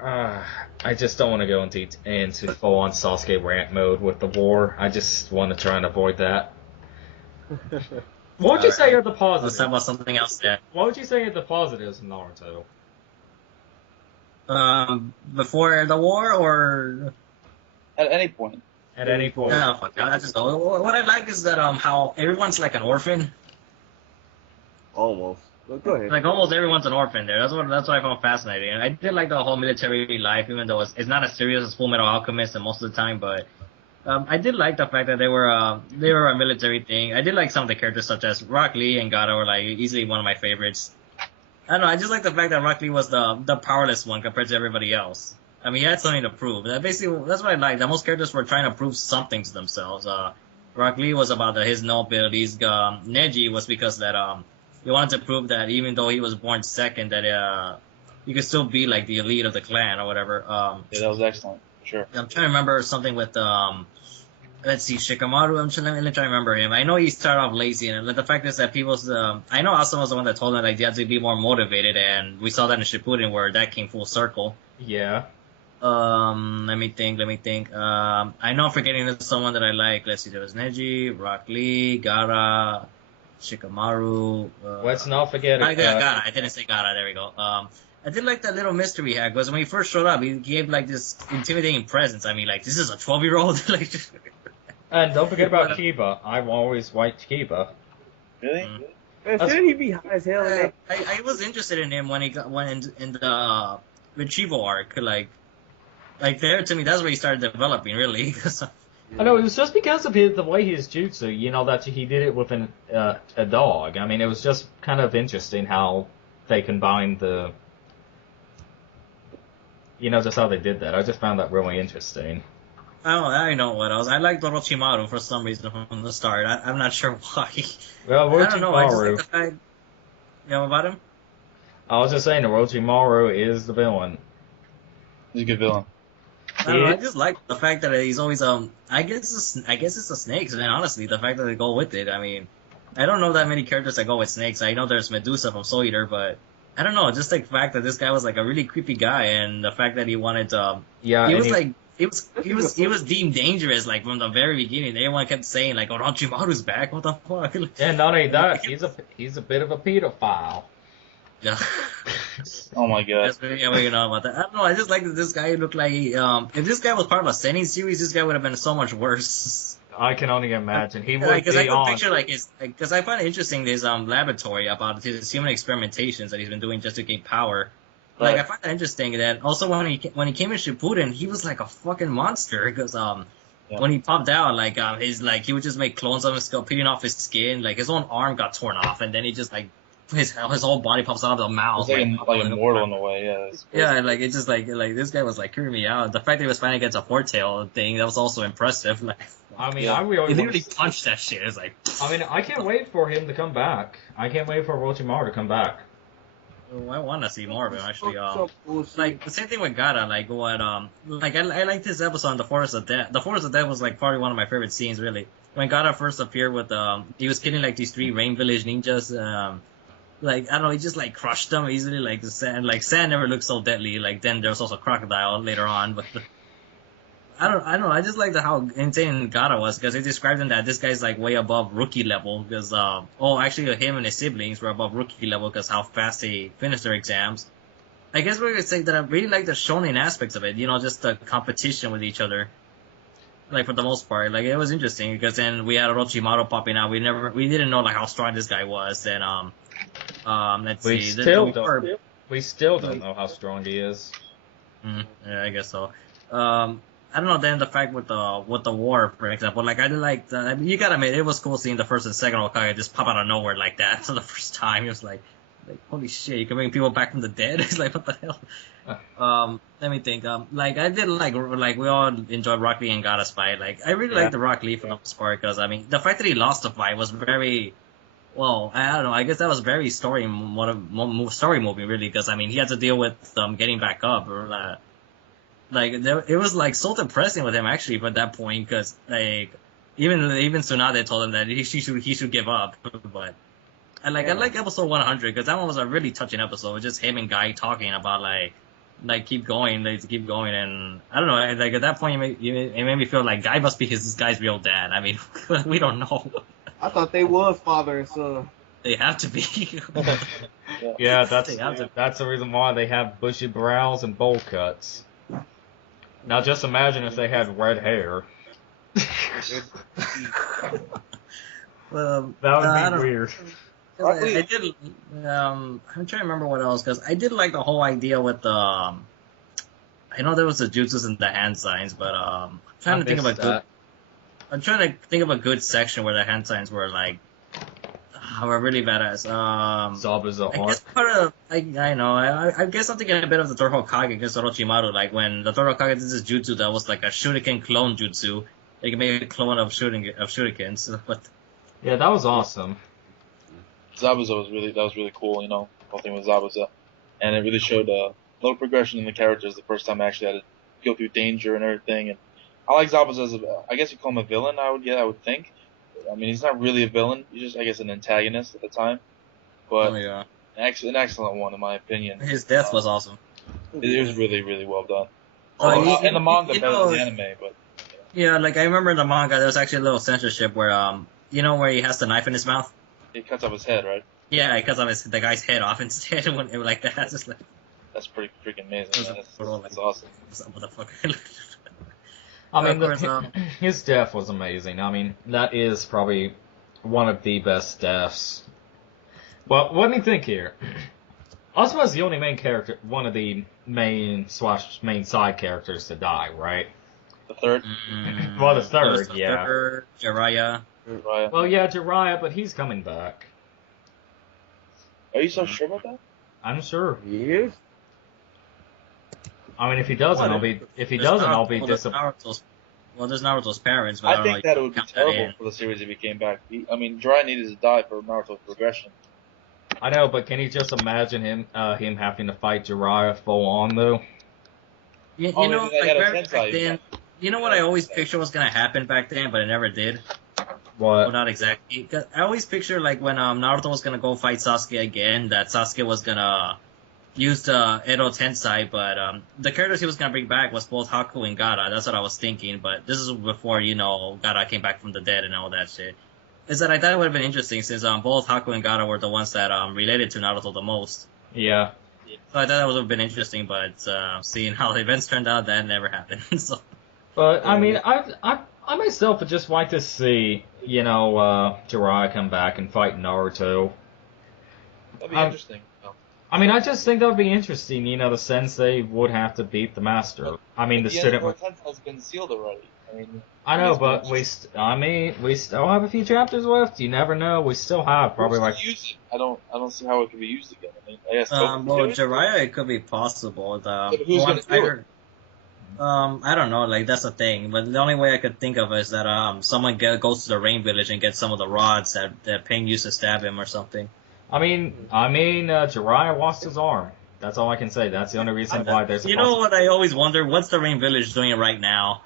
I just don't want to go into full on Sasuke rant mode with the war. I just want to try and avoid that. What would you say are the positives? Let's talk about something else then. What would you say are the positives in Naruto? Before the war, or at any point? At any point. No, fuck that. What I like is that how everyone's like an orphan. Almost. But go ahead. Like almost everyone's an orphan there. That's what I found fascinating. And I did like the whole military life, even though it's not as serious as Full Metal Alchemist and most of the time, but. I did like the fact that they were a military thing. I did like some of the characters, such as Rock Lee and Gaara, were like easily one of my favorites. I don't know. I just like the fact that Rock Lee was the powerless one compared to everybody else. I mean, he had something to prove. Basically, that's what I like. That most characters were trying to prove something to themselves. Rock Lee was about his no abilities. Neji was because that he wanted to prove that even though he was born second, that he could still be like the elite of the clan or whatever. Yeah, that was excellent. Sure. I'm trying to remember something with let's see, Shikamaru. Let me try to remember him. I know he started off lazy, and the fact is that I know Asuma was the one that told him like they had to be more motivated, and we saw that in Shippuden where that came full circle. Yeah. Let me think. I know I'm forgetting someone that I like. Let's see, there was Neji, Rock Lee, Gaara, Shikamaru. Let's not forget Gaara. I didn't say Gaara. There we go. I did like that little mystery hack, because when he first showed up, he gave like this intimidating presence. I mean, like, this is a 12-year-old? Like, and don't forget about Kiba. I've always liked Kiba. Really? Man, shouldn't he be high as hell? I was interested in him when he went in the Retrieval arc. Like there to me, that's where he started developing, really. I know it was just because of the way his jutsu, that he did it with a dog. I mean, it was just kind of interesting how they combined just how they did that. I just found that really interesting. I know what else. I liked Orochimaru for some reason from the start. I'm not sure why. Well, I don't know. I just like Orochimaru. the fact. About him? I was just saying, Orochimaru is the villain. He's a good villain. I don't know. I just like the fact that he's always I guess it's the snakes, man. Honestly, the fact that they go with it. I mean, I don't know that many characters that go with snakes. I know there's Medusa from Soul Eater, but I don't know. Just the fact that this guy was like a really creepy guy, and the fact that he wanted to. Yeah, He and was like. He was deemed dangerous like from the very beginning. Everyone kept saying like Orochimaru's back. What the fuck? and not only that, he's a bit of a pedophile. Yeah. Oh my god. That's really, we know about that. I don't know. I just like that this guy looked like if this guy was part of a Sennin series, this guy would have been so much worse. I can only imagine he would Because I be could on. picture like his because I find it interesting his laboratory about his human experimentations that he's been doing just to gain power. Like I find that interesting that also when he came in Shippuden, he was like a fucking monster because when he popped out like he would just make clones of himself peeling off his skin, like his own arm got torn off and then he just like his whole body pops out of the mouth. It's like immortal in a way, yeah. Yeah, like it's just like this guy was like creeping me out. The fact that he was fighting against a four-tail thing, that was also impressive. Like I mean, Yeah. I really he want literally punched that shit. It's like I mean, I can't wait for him to come back. I can't wait for Orochimaru to come back. I want to see more of him actually. Some bullshit. Like the same thing with Gaara. Like what like I liked this episode on the Forest of Death. The Forest of Death was like probably one of my favorite scenes. Really, when Gaara first appeared with he was killing like these 3 Rain Village ninjas. Like I don't know, he just like crushed them easily. Like the sand, never looked so deadly. Like then there was also Crocodile later on, but I don't know. I just like how insane Gaara was because they described him that this guy's like way above rookie level because actually him and his siblings were above rookie level because how fast they finished their exams. I guess we could say that I really like the shonen aspects of it. Just the competition with each other. Like for the most part, like it was interesting because then we had Orochimaru popping out. We didn't know like how strong this guy was. And let's We see. We still don't know how strong he is. Yeah, I guess so. I don't know. Then the fact with the war, for example, like I did like you gotta admit it was cool seeing the first and second Hokage just pop out of nowhere like that for the first time. It was like holy shit, you can bring people back from the dead. It's like what the hell. Let me think. Like I did like we all enjoyed Rock Lee and Gaara's fight. Like I really liked the Rock Lee for the most part because I mean the fact that he lost the fight was very. Well, I don't know. I guess that was very story moving really because I mean he had to deal with getting back up or. It was like so depressing with him actually at that point because like even Tsunade told him that he should give up. But I like episode 100 because that one was a really touching episode. Just him and Guy talking about like keep going, and I don't know. Like at that point, it made me feel like Guy must be this guy's real dad. I mean, we don't know. I thought they was father and son. They have to be. Yeah, that's the reason why they have bushy brows and bowl cuts. Now just imagine if they had red hair. Well, That would be weird. I did. I'm trying to remember what else because I did like the whole idea with the. I know there was the jutsus and the hand signs, but I'm trying to think of a good. I'm trying to think of a good section where the hand signs were like, were really badass. Zabuza I heart. guess part of I know. I guess I'm thinking a bit of the third Hokage against Orochimaru. Like when the third Hokage did this jutsu that was like a shuriken clone jutsu. They can make a clone of shurikens, but. Yeah, that was awesome. Zabuza was really cool, the whole thing with Zabuza. And it really showed a little progression in the characters the first time I actually had to go through danger and everything. And I like Zabuza as I guess you call him a villain, I would think. I mean, he's not really a villain. He's just, I guess, an antagonist at the time. But yeah. an excellent one, in my opinion. His death was awesome. It was really, really well done. In the manga better than the anime, but... Yeah, like I remember in the manga, there was actually a little censorship where, where he has the knife in his mouth? It cuts off his head, right? Yeah, it cuts off the guy's head off instead when it like that. Just like, that's pretty freaking amazing. Man. That's awesome. Motherfucker. I mean, his death was amazing. I mean, that is probably one of the best deaths. Well, let me think here. Asuma's the only main character, one of the main side characters to die, right? The third. Well, the What was third, the yeah. third? Jiraiya. Right. Well, yeah, Jiraiya, but he's coming back. Are you so sure about that? I'm sure. He is. I mean, if he doesn't, What? I'll be. If he There's doesn't, I'll Naruto- be well, there's disappointed. Naruto's, well, there's Naruto's parents, but I I don't know. think that it you would be count that terrible in. for the series if he came back. Jiraiya needed to die for Naruto's progression. I know, but can you just imagine him having to fight Jiraiya full on though? You, Oh, you know, maybe they like had a back Tensai then, event. you know what I always picture was gonna happen back then, but it never did. What? Well, not exactly. 'Cause I always picture like when Naruto was gonna go fight Sasuke again, that Sasuke was gonna use the Edo Tensai, but the characters he was gonna bring back was both Haku and Gaara. That's what I was thinking, but this is before Gaara came back from the dead and all that shit. Is that I thought it would have been interesting since both Haku and Gaara were the ones that related to Naruto the most. Yeah. So I thought that would have been interesting, but seeing how the events turned out, that never happened. So. But I mean, I myself would just like to see, Jiraiya come back and fight Naruto. That'd be Um, interesting. No. I mean, I just think that would be interesting. The Sensei would have to beat the Master. I mean, the The end of cinema. Tensai has been sealed already. I know, it's been but we still have a few chapters left. You never know. We still have probably Who's like. gonna use it? I don't see how it could be used again. I guess Toby Well, could do it. Jiraiya, it could be possible. But who's one gonna do fighter- I don't know, like, that's the thing. But the only way I could think of is that, someone goes to the Rain Village and gets some of the rods that Pain used to stab him or something. I mean, Jiraiya lost his arm. That's all I can say. That's the only reason why there's. You know what I always wonder? What's the Rain Village doing right now?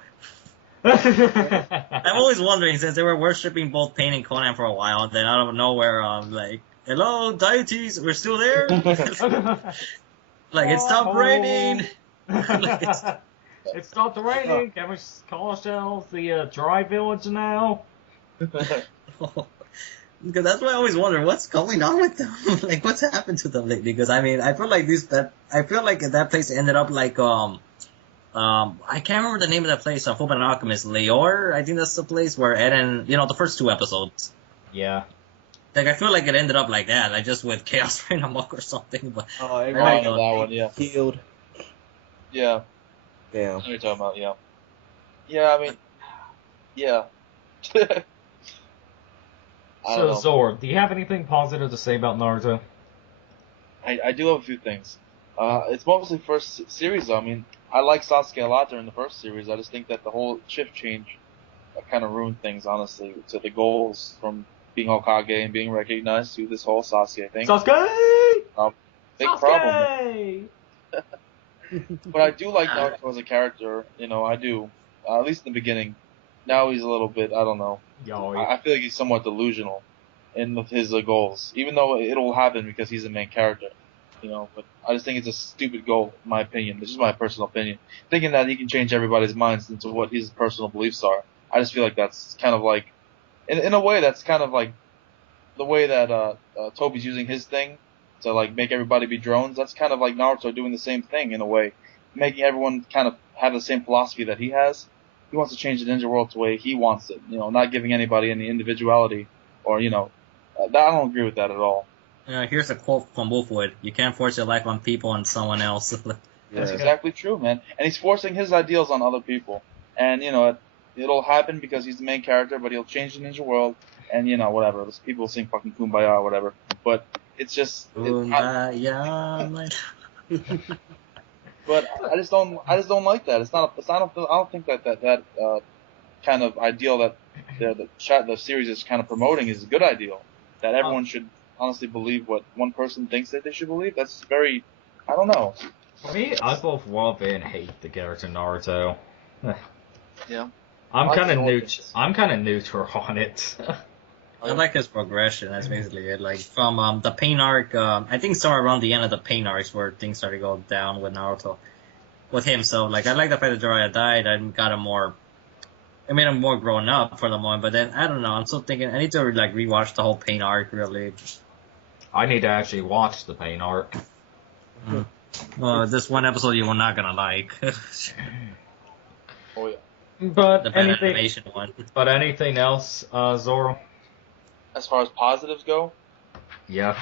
I'm always wondering, since they were worshipping both Pain and Conan for a while, and then out of nowhere, like, hello, deities, we're still there? Like, it stopped raining! It stopped raining. Can we call ourselves the Dry Village now? Because that's why I always wonder what's going on with them. Like, what's happened to them lately? Because I mean, I feel like that place ended up like I can't remember the name of that place. Fullmetal Alchemist, Leor. I think that's the place where Eren, the first 2 episodes. Yeah. Like, I feel like it ended up like that, like just with Chaos Rain Amok or something. But Oh, I everybody know that one, yeah. killed. Yeah. Damn. I know what you're talking about, yeah. Yeah, I mean, yeah. I don't So, know. Zor, do you have anything positive to say about Naruto? I do have a few things. It's mostly first series, though. I mean, I like Sasuke a lot during the first series. I just think that the whole shift change kind of ruined things, honestly, to the goals from being Hokage and being recognized to this whole Sasuke thing. Sasuke! Big problem. But I do like Naruto as a character. I do. At least in the beginning. Now he's a little bit, I don't know. Yo, I feel like he's somewhat delusional in his goals, even though it'll happen because he's the main character. But I just think it's a stupid goal, in my opinion. This is my personal opinion. Thinking that he can change everybody's minds into what his personal beliefs are. I just feel like that's kind of like, in a way, that's kind of like the way that Toby's using his thing to like make everybody be drones. That's kind of like Naruto doing the same thing in a way, making everyone kind of have the same philosophy that he has. He wants to change the ninja world to the way he wants it, not giving anybody any individuality or, I don't agree with that at all. Here's a quote from Wolfwood: "You can't force your life on people and someone else." That's Yeah. exactly true, man. And he's forcing his ideals on other people. And, it'll happen because he's the main character, but he'll change the ninja world and, whatever. People sing fucking Kumbaya or whatever. But it's just... But I just don't like that. I don't think that kind of ideal that the series is kind of promoting is a good ideal. That everyone should honestly believe what one person thinks that they should believe. That's very, I don't know. For me, I both love and hate the character Naruto. Yeah. I'm I like kind of his origins. I'm kind of neutral on it. I like his progression. That's basically it. Like from the Pain arc, I think somewhere around the end of the Pain arcs where things started to go down with Naruto, with him. So like I like the fact that Jiraiya died. I got him more. It made him more grown up for the moment. But then I don't know. I'm still thinking I need to like rewatch the whole Pain arc really. I need to actually watch the Pain arc. Well, this one episode you were not gonna like. Oh yeah. But The bad anything, animation one. but anything else, Zoro? As far as positives go, Yeah.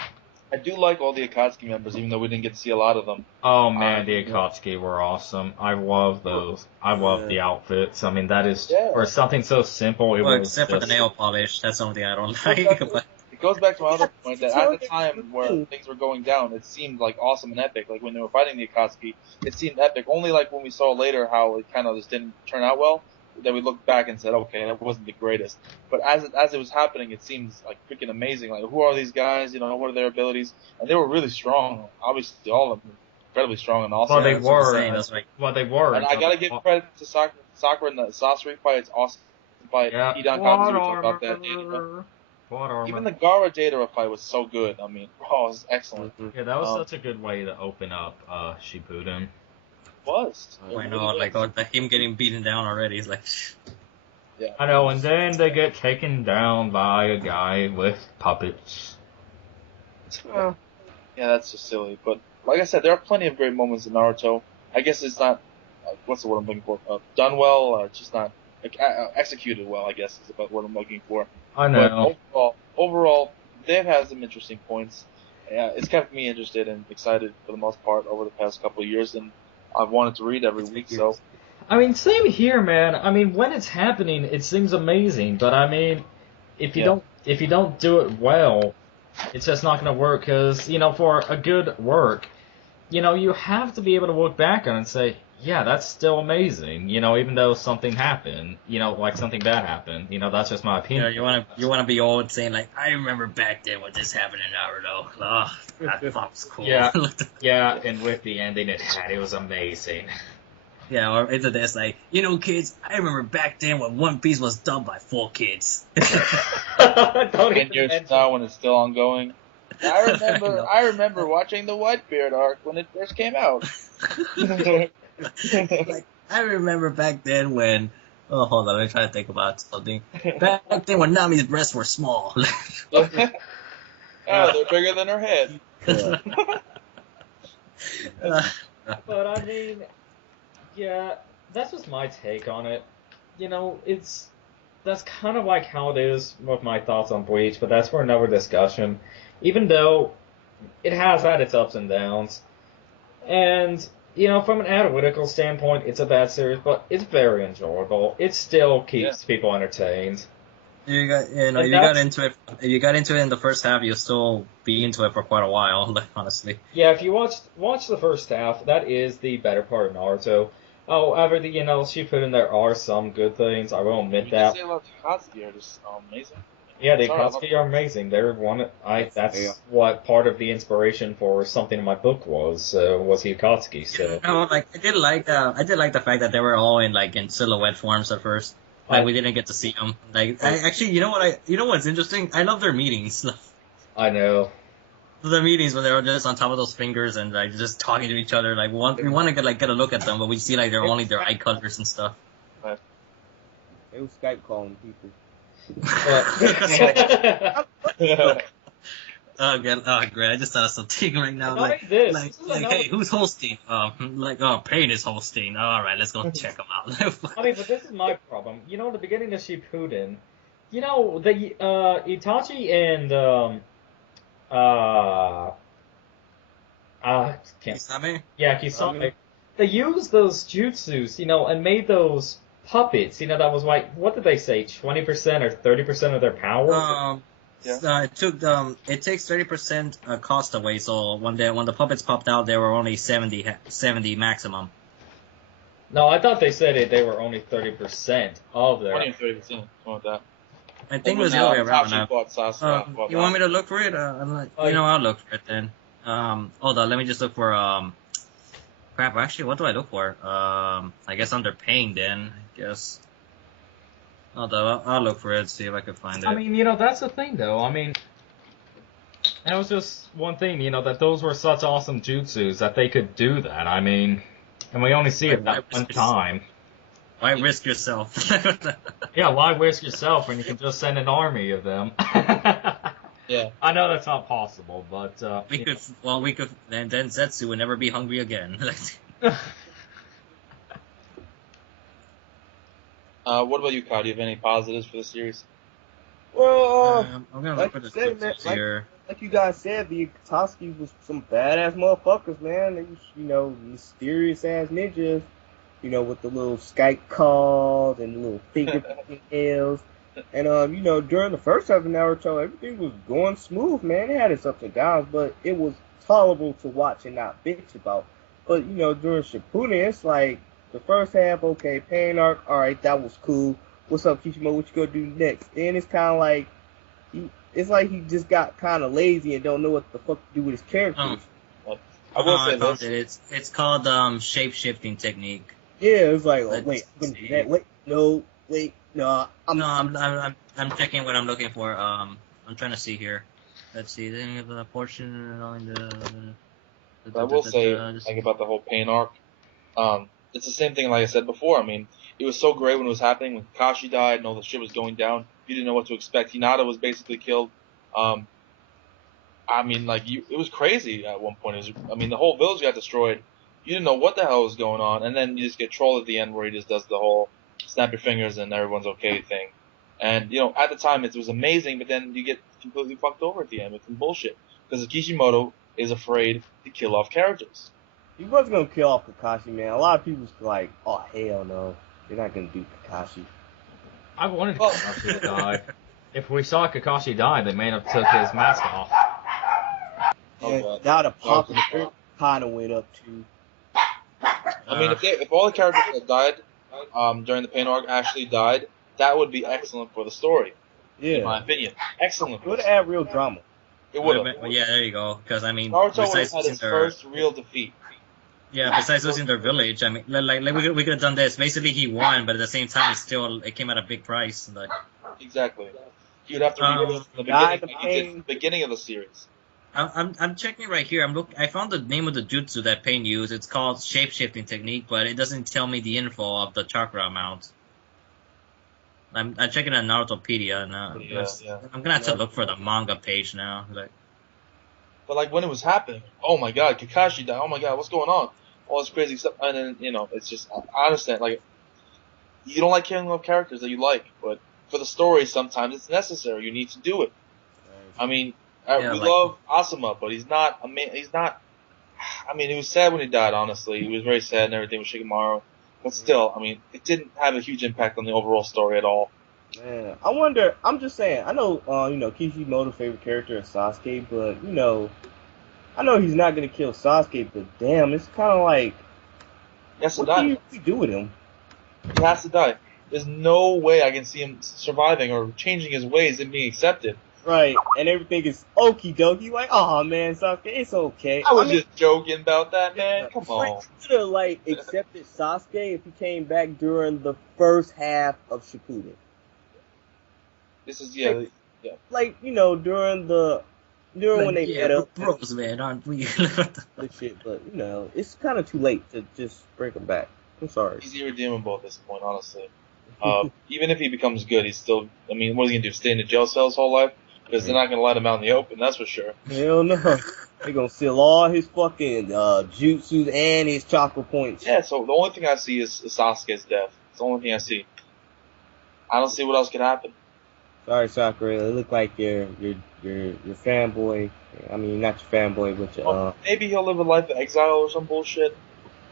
I do like all the Akatsuki members, even though we didn't get to see a lot of them. Oh man, the Akatsuki were awesome. I love those. I love the outfits. I mean, that is for something so simple. It Well, was except for the just nail polish, that's something I don't like. But It goes back to my other point that at the time where things were going down, it seemed like awesome and epic. Like when they were fighting the Akatsuki, it seemed epic. Only like when we saw later how it kind of just didn't turn out well, that we looked back and said, okay, that wasn't the greatest. But as it was happening, it seems like freaking amazing. Like who are these guys? You know, what are their abilities? And they were really strong. Obviously, all of them incredibly strong and awesome. well, they that's what I'm were. saying, that's right. Well, they were. And I gotta give credit to Sakura in the Sasori fight. It's awesome fight. Yeah. Hidan Plot Kakuzu talked about that. armor. Plot armor. Even the Gara Datara fight was so good. I mean, it was excellent. Yeah, that was such a good way to open up Shippuden. It was. It I really know, was. like him getting beaten down already is like. Yeah. I know, and then they get taken down by a guy with puppets. Yeah, that's just silly. But like I said, there are plenty of great moments in Naruto. I guess it's not what's the word I'm looking for? Done well, just not executed well. I guess is about what I'm looking for. I know. But overall, Dave has some interesting points. It's kept me interested and excited for the most part over the past couple of years, and I've wanted to read every week. So I mean, same here, man. I mean, when it's happening, it seems amazing. But I mean, if you don't do it well, it's just not going to work. Because for a good work, you have to be able to look back on it and say, yeah, that's still amazing. Even though something happened, like something bad happened. That's just my opinion. You wanna be old saying like, I remember back then when this happened in Naruto. Oh, that thought was cool. Yeah, yeah, and with the ending it was amazing. Yeah, or into this like, kids, I remember back then when One Piece was done by 4 kids. 10 years from now when it's still ongoing. I remember watching the Whitebeard arc when it first came out. Like, I remember back then when. Oh, hold on, let me try to think about something. Back then when Nami's breasts were small. Oh, they're bigger than her head. But I mean, yeah, that's just my take on it. That's kind of like how it is with my thoughts on Bleach, but that's for another discussion. Even though it has had its ups and downs, and from an analytical standpoint, it's a bad series, but it's very enjoyable. It still keeps people entertained. You got into it. If you got into it in the first half, you'll still be into it for quite a while. Like, honestly. Yeah, if you watch the first half, that is the better part of Naruto. However, Shippuden, there are some good things. I will admit that. Say about Akatsuki are just amazing. Yeah, the Akatsuki are amazing. They're that's what part of the inspiration for something in my book was the Akatsuki. So. I did like the fact that they were all in silhouette forms at first. We didn't get to see them. You know what's interesting? I love their meetings. I know. The meetings when they're just on top of those fingers and just talking to each other. We want to get a look at them, but we see they're only their eye colors and stuff. They were Skype calling people. Oh, great! I just thought of something right now. Hey, who's hosting? Pain is hosting. All right, let's go check them out. I mean, but this is my problem. In the beginning of Shippuden, the Itachi and Kisame? Yeah, Kisame. They used those jutsus, and made those puppets. That was what did they say? 20% or 30% of their power. It takes 30% cost away. So when the puppets popped out, they were only 70 maximum. No, I thought they said they were only 30% of their. 20 or 30%, something like that. I think it was the other way around now. You want me to look for it? I'll look for it then. Hold on, let me just look for crap, actually, what do I look for? I guess under pain then, I guess. I'll look for it, see if I can find it. I mean, that's the thing though. I mean, that was just one thing, that those were such awesome jutsus that they could do that. I mean, and we only see it that one time. Why risk yourself? Yeah, why risk yourself when you can just send an army of them? Yeah. I know that's not possible, but we could then Zetsu would never be hungry again. What about you, Kyle? Do you have any positives for the series? Well, I'm gonna look for the here. like you guys said, the Akatsuki was some badass motherfuckers, man. They was, mysterious ass ninjas, with the little Skype calls and the little fingernails. And during the first half of Naruto, everything was going smooth, man. It had its ups and downs, but it was tolerable to watch and not bitch about. But during Shippuden, it's like the first half, okay, pain arc, all right, that was cool. What's up, Kishimoto? What you gonna do next? Then it's kind of like it's like he just got kind of lazy and don't know what the fuck to do with his characters. I will say I found this. it. It's called shape shifting technique. Yeah, it's like, oh, wait, I'm Let's gonna do see. that. Wait, no, I'm checking what I'm looking for. I'm trying to see here. Let's see. Then the portion on But I will say, like about the whole pain arc, it's the same thing like I said before. I mean, it was so great when it was happening, when Kakashi died and all the shit was going down. You didn't know what to expect. Hinata was basically killed. I mean, like it was crazy at one point. The whole village got destroyed. You didn't know what the hell was going on, and then you just get trolled at the end where he just does the whole snap your fingers and everyone's okay thing. And at the time it was amazing, but then you get completely fucked over at the end with some bullshit because Kishimoto is afraid to kill off characters. He wasn't gonna kill off Kakashi, man. A lot of people's like, oh hell no, they're not gonna do Kakashi. I wanted Kakashi to die. If we saw Kakashi die, they may have took his mask off. And now the popularity kind of went up too. I mean, if all the characters that died during the pain arc actually died, that would be excellent for the story. Yeah. In my opinion, excellent. It would add real drama. It would have. Well, yeah, there you go. Because Naruto would have had his first real defeat. Yeah, besides losing their village, I mean, like we could have done this. Basically, he won, but at the same time, it came at a big price. Like, exactly. You'd have to read it from the beginning of the series. I'm checking right here. I found the name of the jutsu that Pain used. It's called shape-shifting technique, but it doesn't tell me the info of the chakra amount. I'm checking on Narutopedia now. I'm gonna have to look for the manga page now. But like when it was happening, oh my god, Kakashi died. Oh my god, what's going on? All this crazy stuff, and then it's just I understand. Like you don't like killing off characters that you like, but for the story, sometimes it's necessary. You need to do it. I mean. We love Asuma, but he's not. He's not. I mean, it was sad when he died. Honestly, he was very sad and everything with Shikamaru. But still, I mean, it didn't have a huge impact on the overall story at all. Man, I wonder. I'm just saying. I know, Kishimoto's favorite character is Sasuke, but I know he's not gonna kill Sasuke. But damn, it's kind of like, what do you do with him? He has to die. There's no way I can see him surviving or changing his ways and being accepted. Right, and everything is okie dokie. Like, oh man, Sasuke, it's okay. I was just joking about that, man. Come on. You could have accepted Sasuke if he came back during the first half of Shippuden. This is during when they met up. Bros, man, aren't we? Shit, but it's kind of too late to just bring him back. I'm sorry. He's irredeemable at this point, honestly. Even if he becomes good, he's still. I mean, what is he gonna do? Stay in the jail cell his whole life? Because they're not gonna let him out in the open, that's for sure. Hell no. They're gonna steal all his fucking jutsus and his chakra points. Yeah, so the only thing I see is Sasuke's death. It's the only thing I see. I don't see what else could happen. Sorry, Sakura. It looked like your fanboy. I mean, not your fanboy, but your maybe he'll live a life of exile or some bullshit.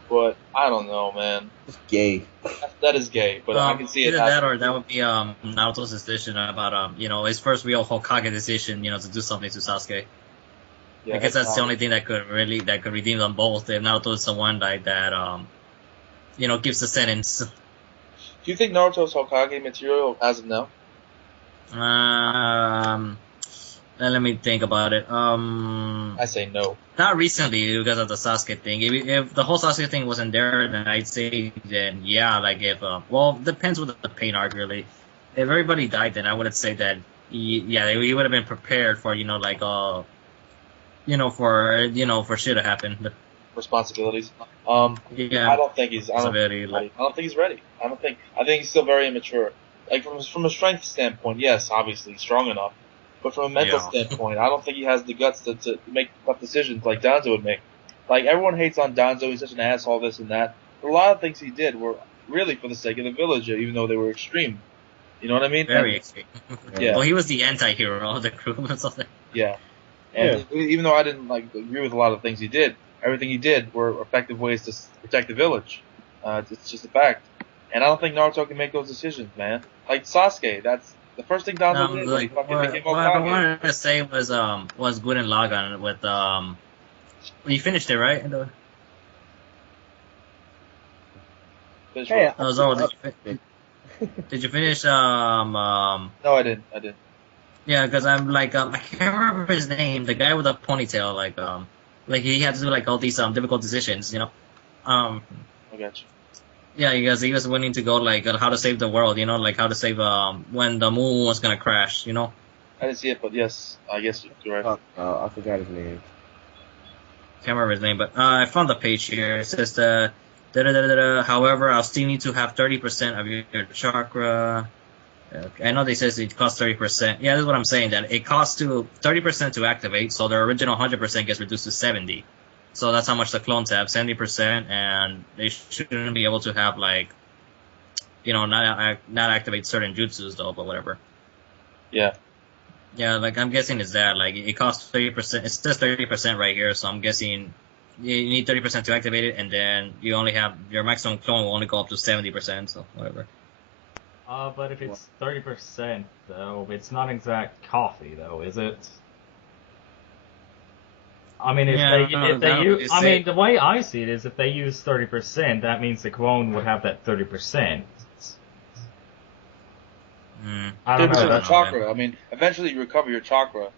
But I don't know, man. It's gay. That is gay, but I can see it. Either that or that would be Naruto's decision about his first real Hokage decision, to do something to Sasuke. Yeah, I guess that's the only thing that could redeem them both. If Naruto is the one that gives the sentence. Do you think Naruto's Hokage material as of now? Let me think about it. I say no. Not recently because of the Sasuke thing. If the whole Sasuke thing wasn't there, then I'd say depends with the pain arc really. If everybody died, then I would say that he would have been prepared for for shit to happen. Responsibilities. Yeah. I don't think he's. I don't think he's ready. I think he's still very immature. Like from a strength standpoint, yes, obviously he's strong enough. But from a mental standpoint, I don't think he has the guts to make tough decisions like Danzo would make. Like, everyone hates on Danzo, he's such an asshole, this and that. But a lot of things he did were really for the sake of the village, even though they were extreme. You know what I mean? Very extreme. Yeah. Well, he was the anti-hero of the group or something. Yeah. And even though I didn't like agree with a lot of things he did, everything he did were effective ways to protect the village. It's just a fact. And I don't think Naruto can make those decisions, man. Like Sasuke, that's the first thing Naruto did when he fucking became what I Hokage. wanted to say was Gurren Lagann with you finished it, right? Finish Hey, what? Oh, Zoro, did you finish No, I didn't. yeah, because I'm like I can't remember his name, the guy with the ponytail, like he had to do like all these difficult decisions, you know. I got you. Yeah, because he was willing to go like how to save the world, you know, like how to save when the moon was gonna crash, you know. I didn't see it, but yes, I guess you're right. I forgot his name. Can't remember his name, but I found the page here. It says however, I'll still need to have 30% of your chakra. I know they says it costs 30%. Yeah, that's what I'm saying. That it costs to 30% to activate, so the original 100% gets reduced to 70. So that's how much the clones have, 70%, and they shouldn't be able to have like, you know, not activate certain jutsus though, but whatever. Yeah. Yeah, like I'm guessing it's that like it costs 30%. It says 30% right here, so I'm guessing you need 30% to activate it, and then you only have your maximum clone will only go up to 70%. So whatever. But if it's 30% though, it's not exact coffee though, is it? I mean, if they use, I mean, the way I see it is if they use 30%, that means the clone would have that 30%. I don't 30% know. of chakra. I mean, eventually you recover your chakra.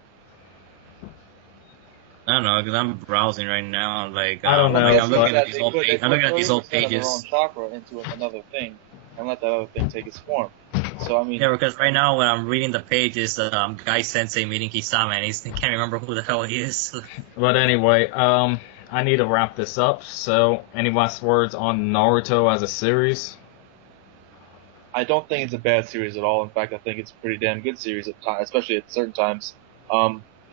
I don't know, because I'm browsing right now. Like, I don't know. Like, I'm looking at these old pages. I'm looking at these old pages. Their own chakra into another thing, and let that other thing take its form. So I mean, yeah, because right now when I'm reading the pages, Guy Sensei meeting Kisame, and he can't remember who the hell he is. But anyway, I need to wrap this up. So, any last words on Naruto as a series? I don't think it's a bad series at all. In fact, I think it's a pretty damn good series at times, especially at certain times.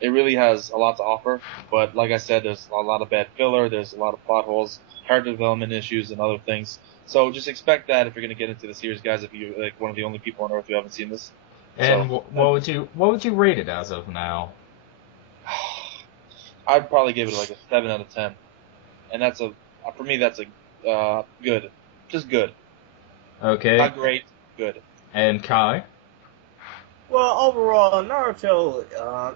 It really has a lot to offer, but like I said, there's a lot of bad filler, there's a lot of plot holes, character development issues, and other things. So just expect that if you're going to get into the series, guys. If you're like one of the only people on Earth who haven't seen this. And So, what would you rate it as of now? I'd probably give it like a 7 out of 10, and for me that's a good, just good. Okay. Not great, good. And Kai? Well, overall, Naruto,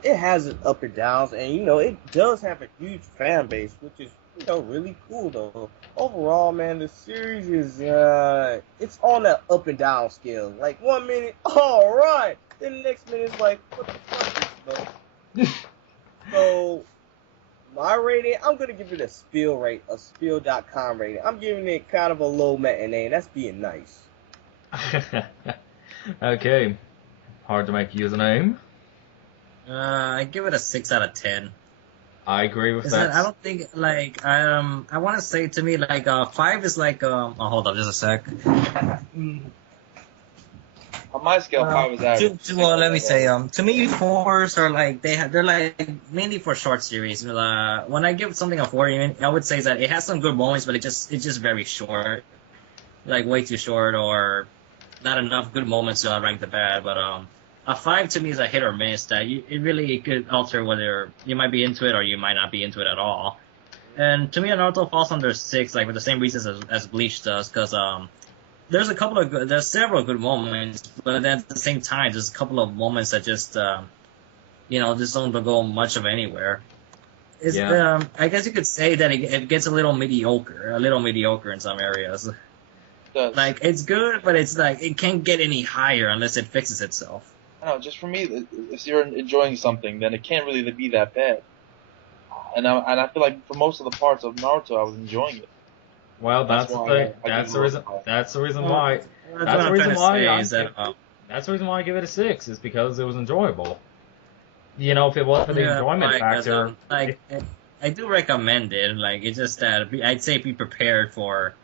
it has its up and downs, and it does have a huge fan base, which is really cool though. Overall, man, the series is it's on the up and down scale. Like 1 minute, all right, then the next minute is like, what the fuck is this? So my rating, I'm gonna give it a spill.com rating. I'm giving it kind of a low matinee. That's being nice. Okay. Hard to make username. I give it a 6 out of 10. I agree with that. I don't think like I want to say to me like 5 is like oh, hold up just a sec. On my scale, 5 is average. Well, let me say to me 4s are like they're like mainly for short series. When I give something a 4, I would say that it has some good moments, but it's just very short, like way too short or not enough good moments to rank the bad. But a 5 to me is a hit or miss that it could alter whether you might be into it or you might not be into it at all. And to me, Naruto falls under 6, like for the same reasons as Bleach does, because there's several good moments, but then at the same time, there's a couple of moments that just just don't go much of anywhere. I guess you could say that it gets a little mediocre in some areas. Like it's good, but it's like it can't get any higher unless it fixes itself. I don't know, just for me, if you're enjoying something, then it can't really be that bad. And I feel like for most of the parts of Naruto, I was enjoying it. Well, that's the thing. That's the reason. That's the reason why. That's the reason why I give it a 6 is because it was enjoyable. If it wasn't for the enjoyment factor, I do recommend it. Like it's just that I'd say be prepared for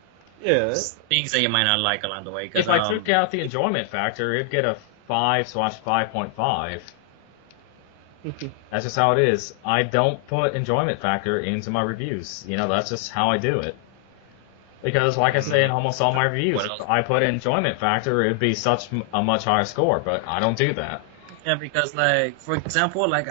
things that you might not like along the way. If I took out the enjoyment factor, it'd get a 5/5.5. That's just how it is. I don't put enjoyment factor into my reviews. That's just how I do it. Because, like I say in almost all my reviews, if I put enjoyment factor, it'd be such a much higher score, but I don't do that. Yeah, because, like, for example, like,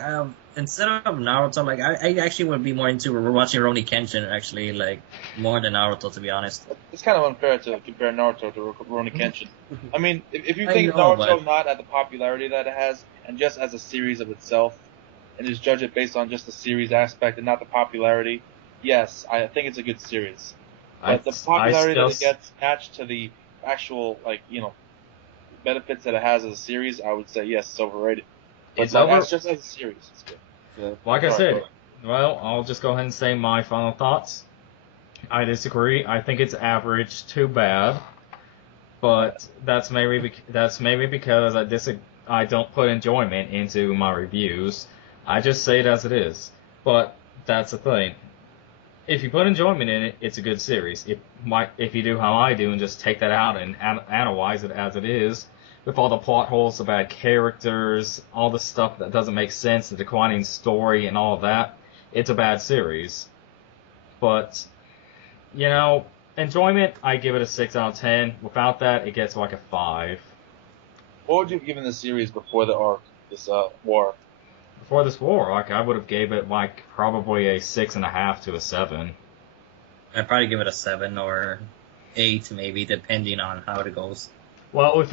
instead of Naruto, like I actually would be more into watching Rurouni Kenshin actually, like more than Naruto to be honest. It's kind of unfair to compare Naruto to Rurouni Kenshin. I mean, if you I think know, Naruto but not at the popularity that it has, and just as a series of itself, and just judge it based on just the series aspect and not the popularity, yes, I think it's a good series. But the I popularity still that it gets matched to the actual, like, benefits that it has as a series, I would say yes, it's overrated. But it's like, over. as just as a series, it's good. So, Like I Sorry, said, go ahead. well, I'll just go ahead and say my final thoughts. I disagree. I think it's average to bad, but that's maybe because I don't put enjoyment into my reviews. I just say it as it is. But that's the thing. If you put enjoyment in it, it's a good series. If you do how I do and just take that out and analyze it as it is, with all the plot holes, the bad characters, all the stuff that doesn't make sense, the declining story, and all of that, it's a bad series. But enjoyment, I give it a 6 out of 10. Without that, it gets like a 5. What would you have given the series before the arc, this war? Before this war, like I would have gave it like probably a 6.5 to a 7. I'd probably give it a 7 or 8 maybe, depending on how it goes. Well,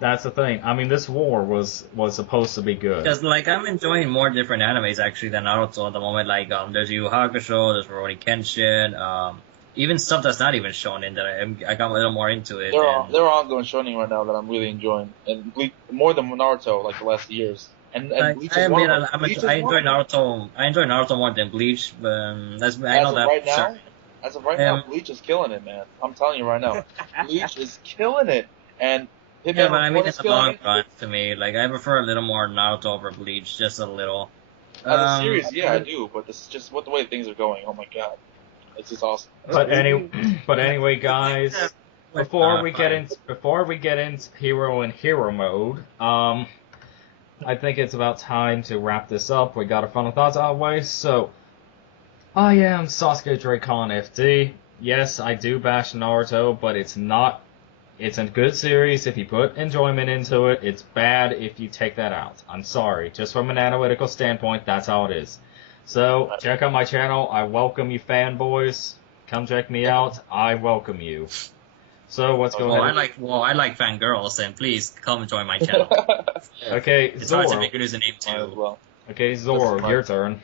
that's the thing. I mean, this war was supposed to be good. Because like I'm enjoying more different animes actually than Naruto at the moment. Like there's Yu Yu Hakusho, there's Rurouni Kenshin, even stuff that's not even shown in that I got a little more into it. There are ongoing shonen right now that I'm really enjoying, and more than Naruto, like the last years. And Bleach I is one admit of them. Bleach is I one enjoy of them. Naruto. I enjoy Naruto more than Bleach. That's I As know of that right for sure. now, as of right now, Um, Bleach is killing it, man. I'm telling you right now, Bleach is killing it, and yeah, Hitman but I mean Report in is the killing long it. run, to me, like I prefer a little more Naruto over Bleach, just a little. As a series, yeah, I But do, but this is just what the way things are going. Oh my god, it's just awesome. But anyway, guys, before we get into hero and hero mode, I think it's about time to wrap this up. We got our final thoughts out of the way. So, I am Sasuke Dracon FD. Yes, I do bash Naruto, but it's not. It's a good series if you put enjoyment into it. It's bad if you take that out. I'm sorry. Just from an analytical standpoint, that's how it is. So, check out my channel. I welcome you fanboys. Come check me out. I welcome you. So, let's go ahead. I like fangirls, and please come join my channel. Okay, It's hard to Zoro. make a username Might as too. well. Okay, Zoro, your turn.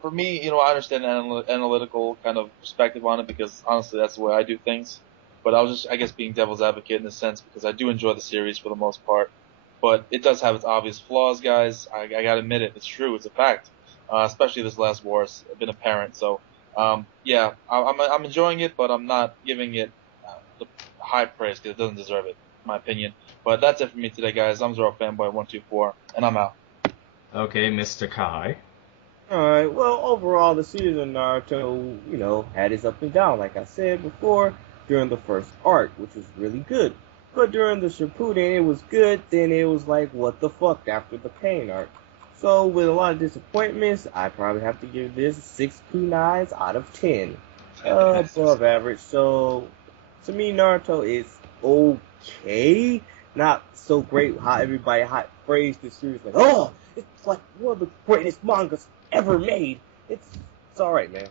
For me, I understand the analytical kind of perspective on it because honestly, that's the way I do things. But I was just, I guess, being devil's advocate in a sense because I do enjoy the series for the most part. But it does have its obvious flaws, guys. I gotta admit it. It's true. It's a fact. Especially this last war has been apparent. So, yeah, I'm enjoying it, but I'm not giving it the high praise because it doesn't deserve it, in my opinion. But that's it for me today, guys. I'm Zoro Fanboy 124, and I'm out. Okay, Mr. Kai. Alright, well, overall, the series of Naruto, had its up and down, like I said before, during the first arc, which was really good. But during the Shippuden, it was good, then it was like, what the fuck, after the Pain arc. So, with a lot of disappointments, I probably have to give this 6 kunais out of 10. Above average. So, to me, Naruto is okay. Not so great how everybody praised this series, like, oh, it's like one of the greatest mangas ever made. It's alright, man.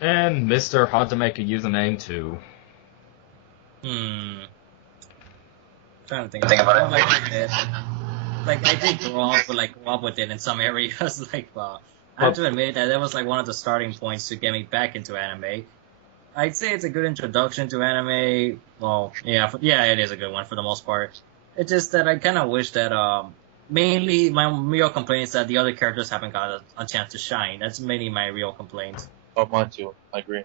And Mr. How to Make a Username too. Trying to think about it. Like I did grow up with it in some areas. I have to admit that was like one of the starting points to get me back into anime. I'd say it's a good introduction to anime. Well, yeah, it is a good one for the most part. It's just that I kind of wish that mainly my real complaint is that the other characters haven't got a chance to shine. That's mainly my real complaint. Oh, mine too. I agree.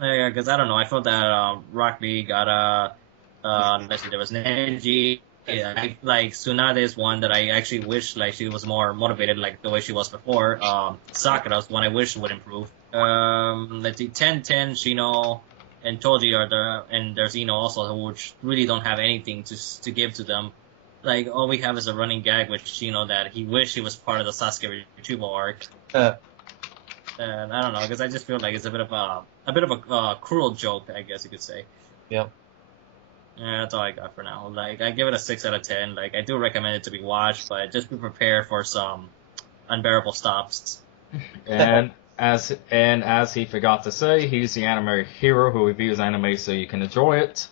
Yeah, because I don't know. I felt that Rock Lee got let's see, there was Neji. Yeah, like Tsunade is one that I actually wish like she was more motivated like the way she was before. Sakura's one I wish would improve. Let's see, 10, Shino, and Toji and there's Ino also, which really don't have anything to give to them. Like all we have is a running gag with Shino that he wished he was part of the Sasuke retrieval arc. And I don't know, because I just feel like it's a bit of a cruel joke, I guess you could say. Yeah. Yeah, that's all I got for now. Like, I give it a 6 out of 10. Like, I do recommend it to be watched, but just be prepared for some unbearable stops. And as he forgot to say, he's the anime hero who reviews anime so you can enjoy it.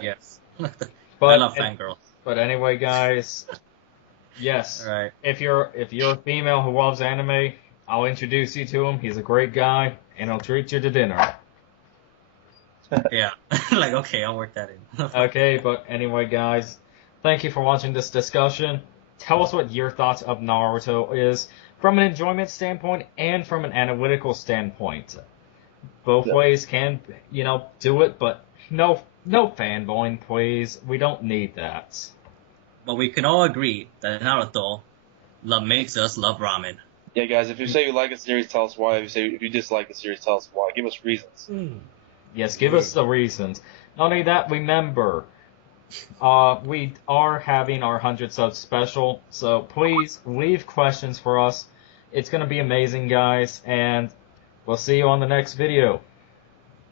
Yes. I But love fangirls. but anyway, guys, yes, Alright. if you're a female who loves anime, I'll introduce you to him. He's a great guy, and he'll treat you to dinner. Yeah. Like, okay, I'll work that in. Okay, but anyway, guys, thank you for watching this discussion. Tell us what your thoughts of Naruto is from an enjoyment standpoint and from an analytical standpoint. Both Yeah. ways can, do it, but no fanboying, please. We don't need that. But we can all agree that Naruto makes us love ramen. Yeah, guys, if you say you like a series, tell us why. If you dislike the series, tell us why. Give us reasons. Yes, give us the reasons. Not only that, remember, we are having our 100 subs special, so please leave questions for us. It's going to be amazing, guys, and we'll see you on the next video.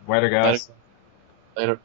Later, guys. Later.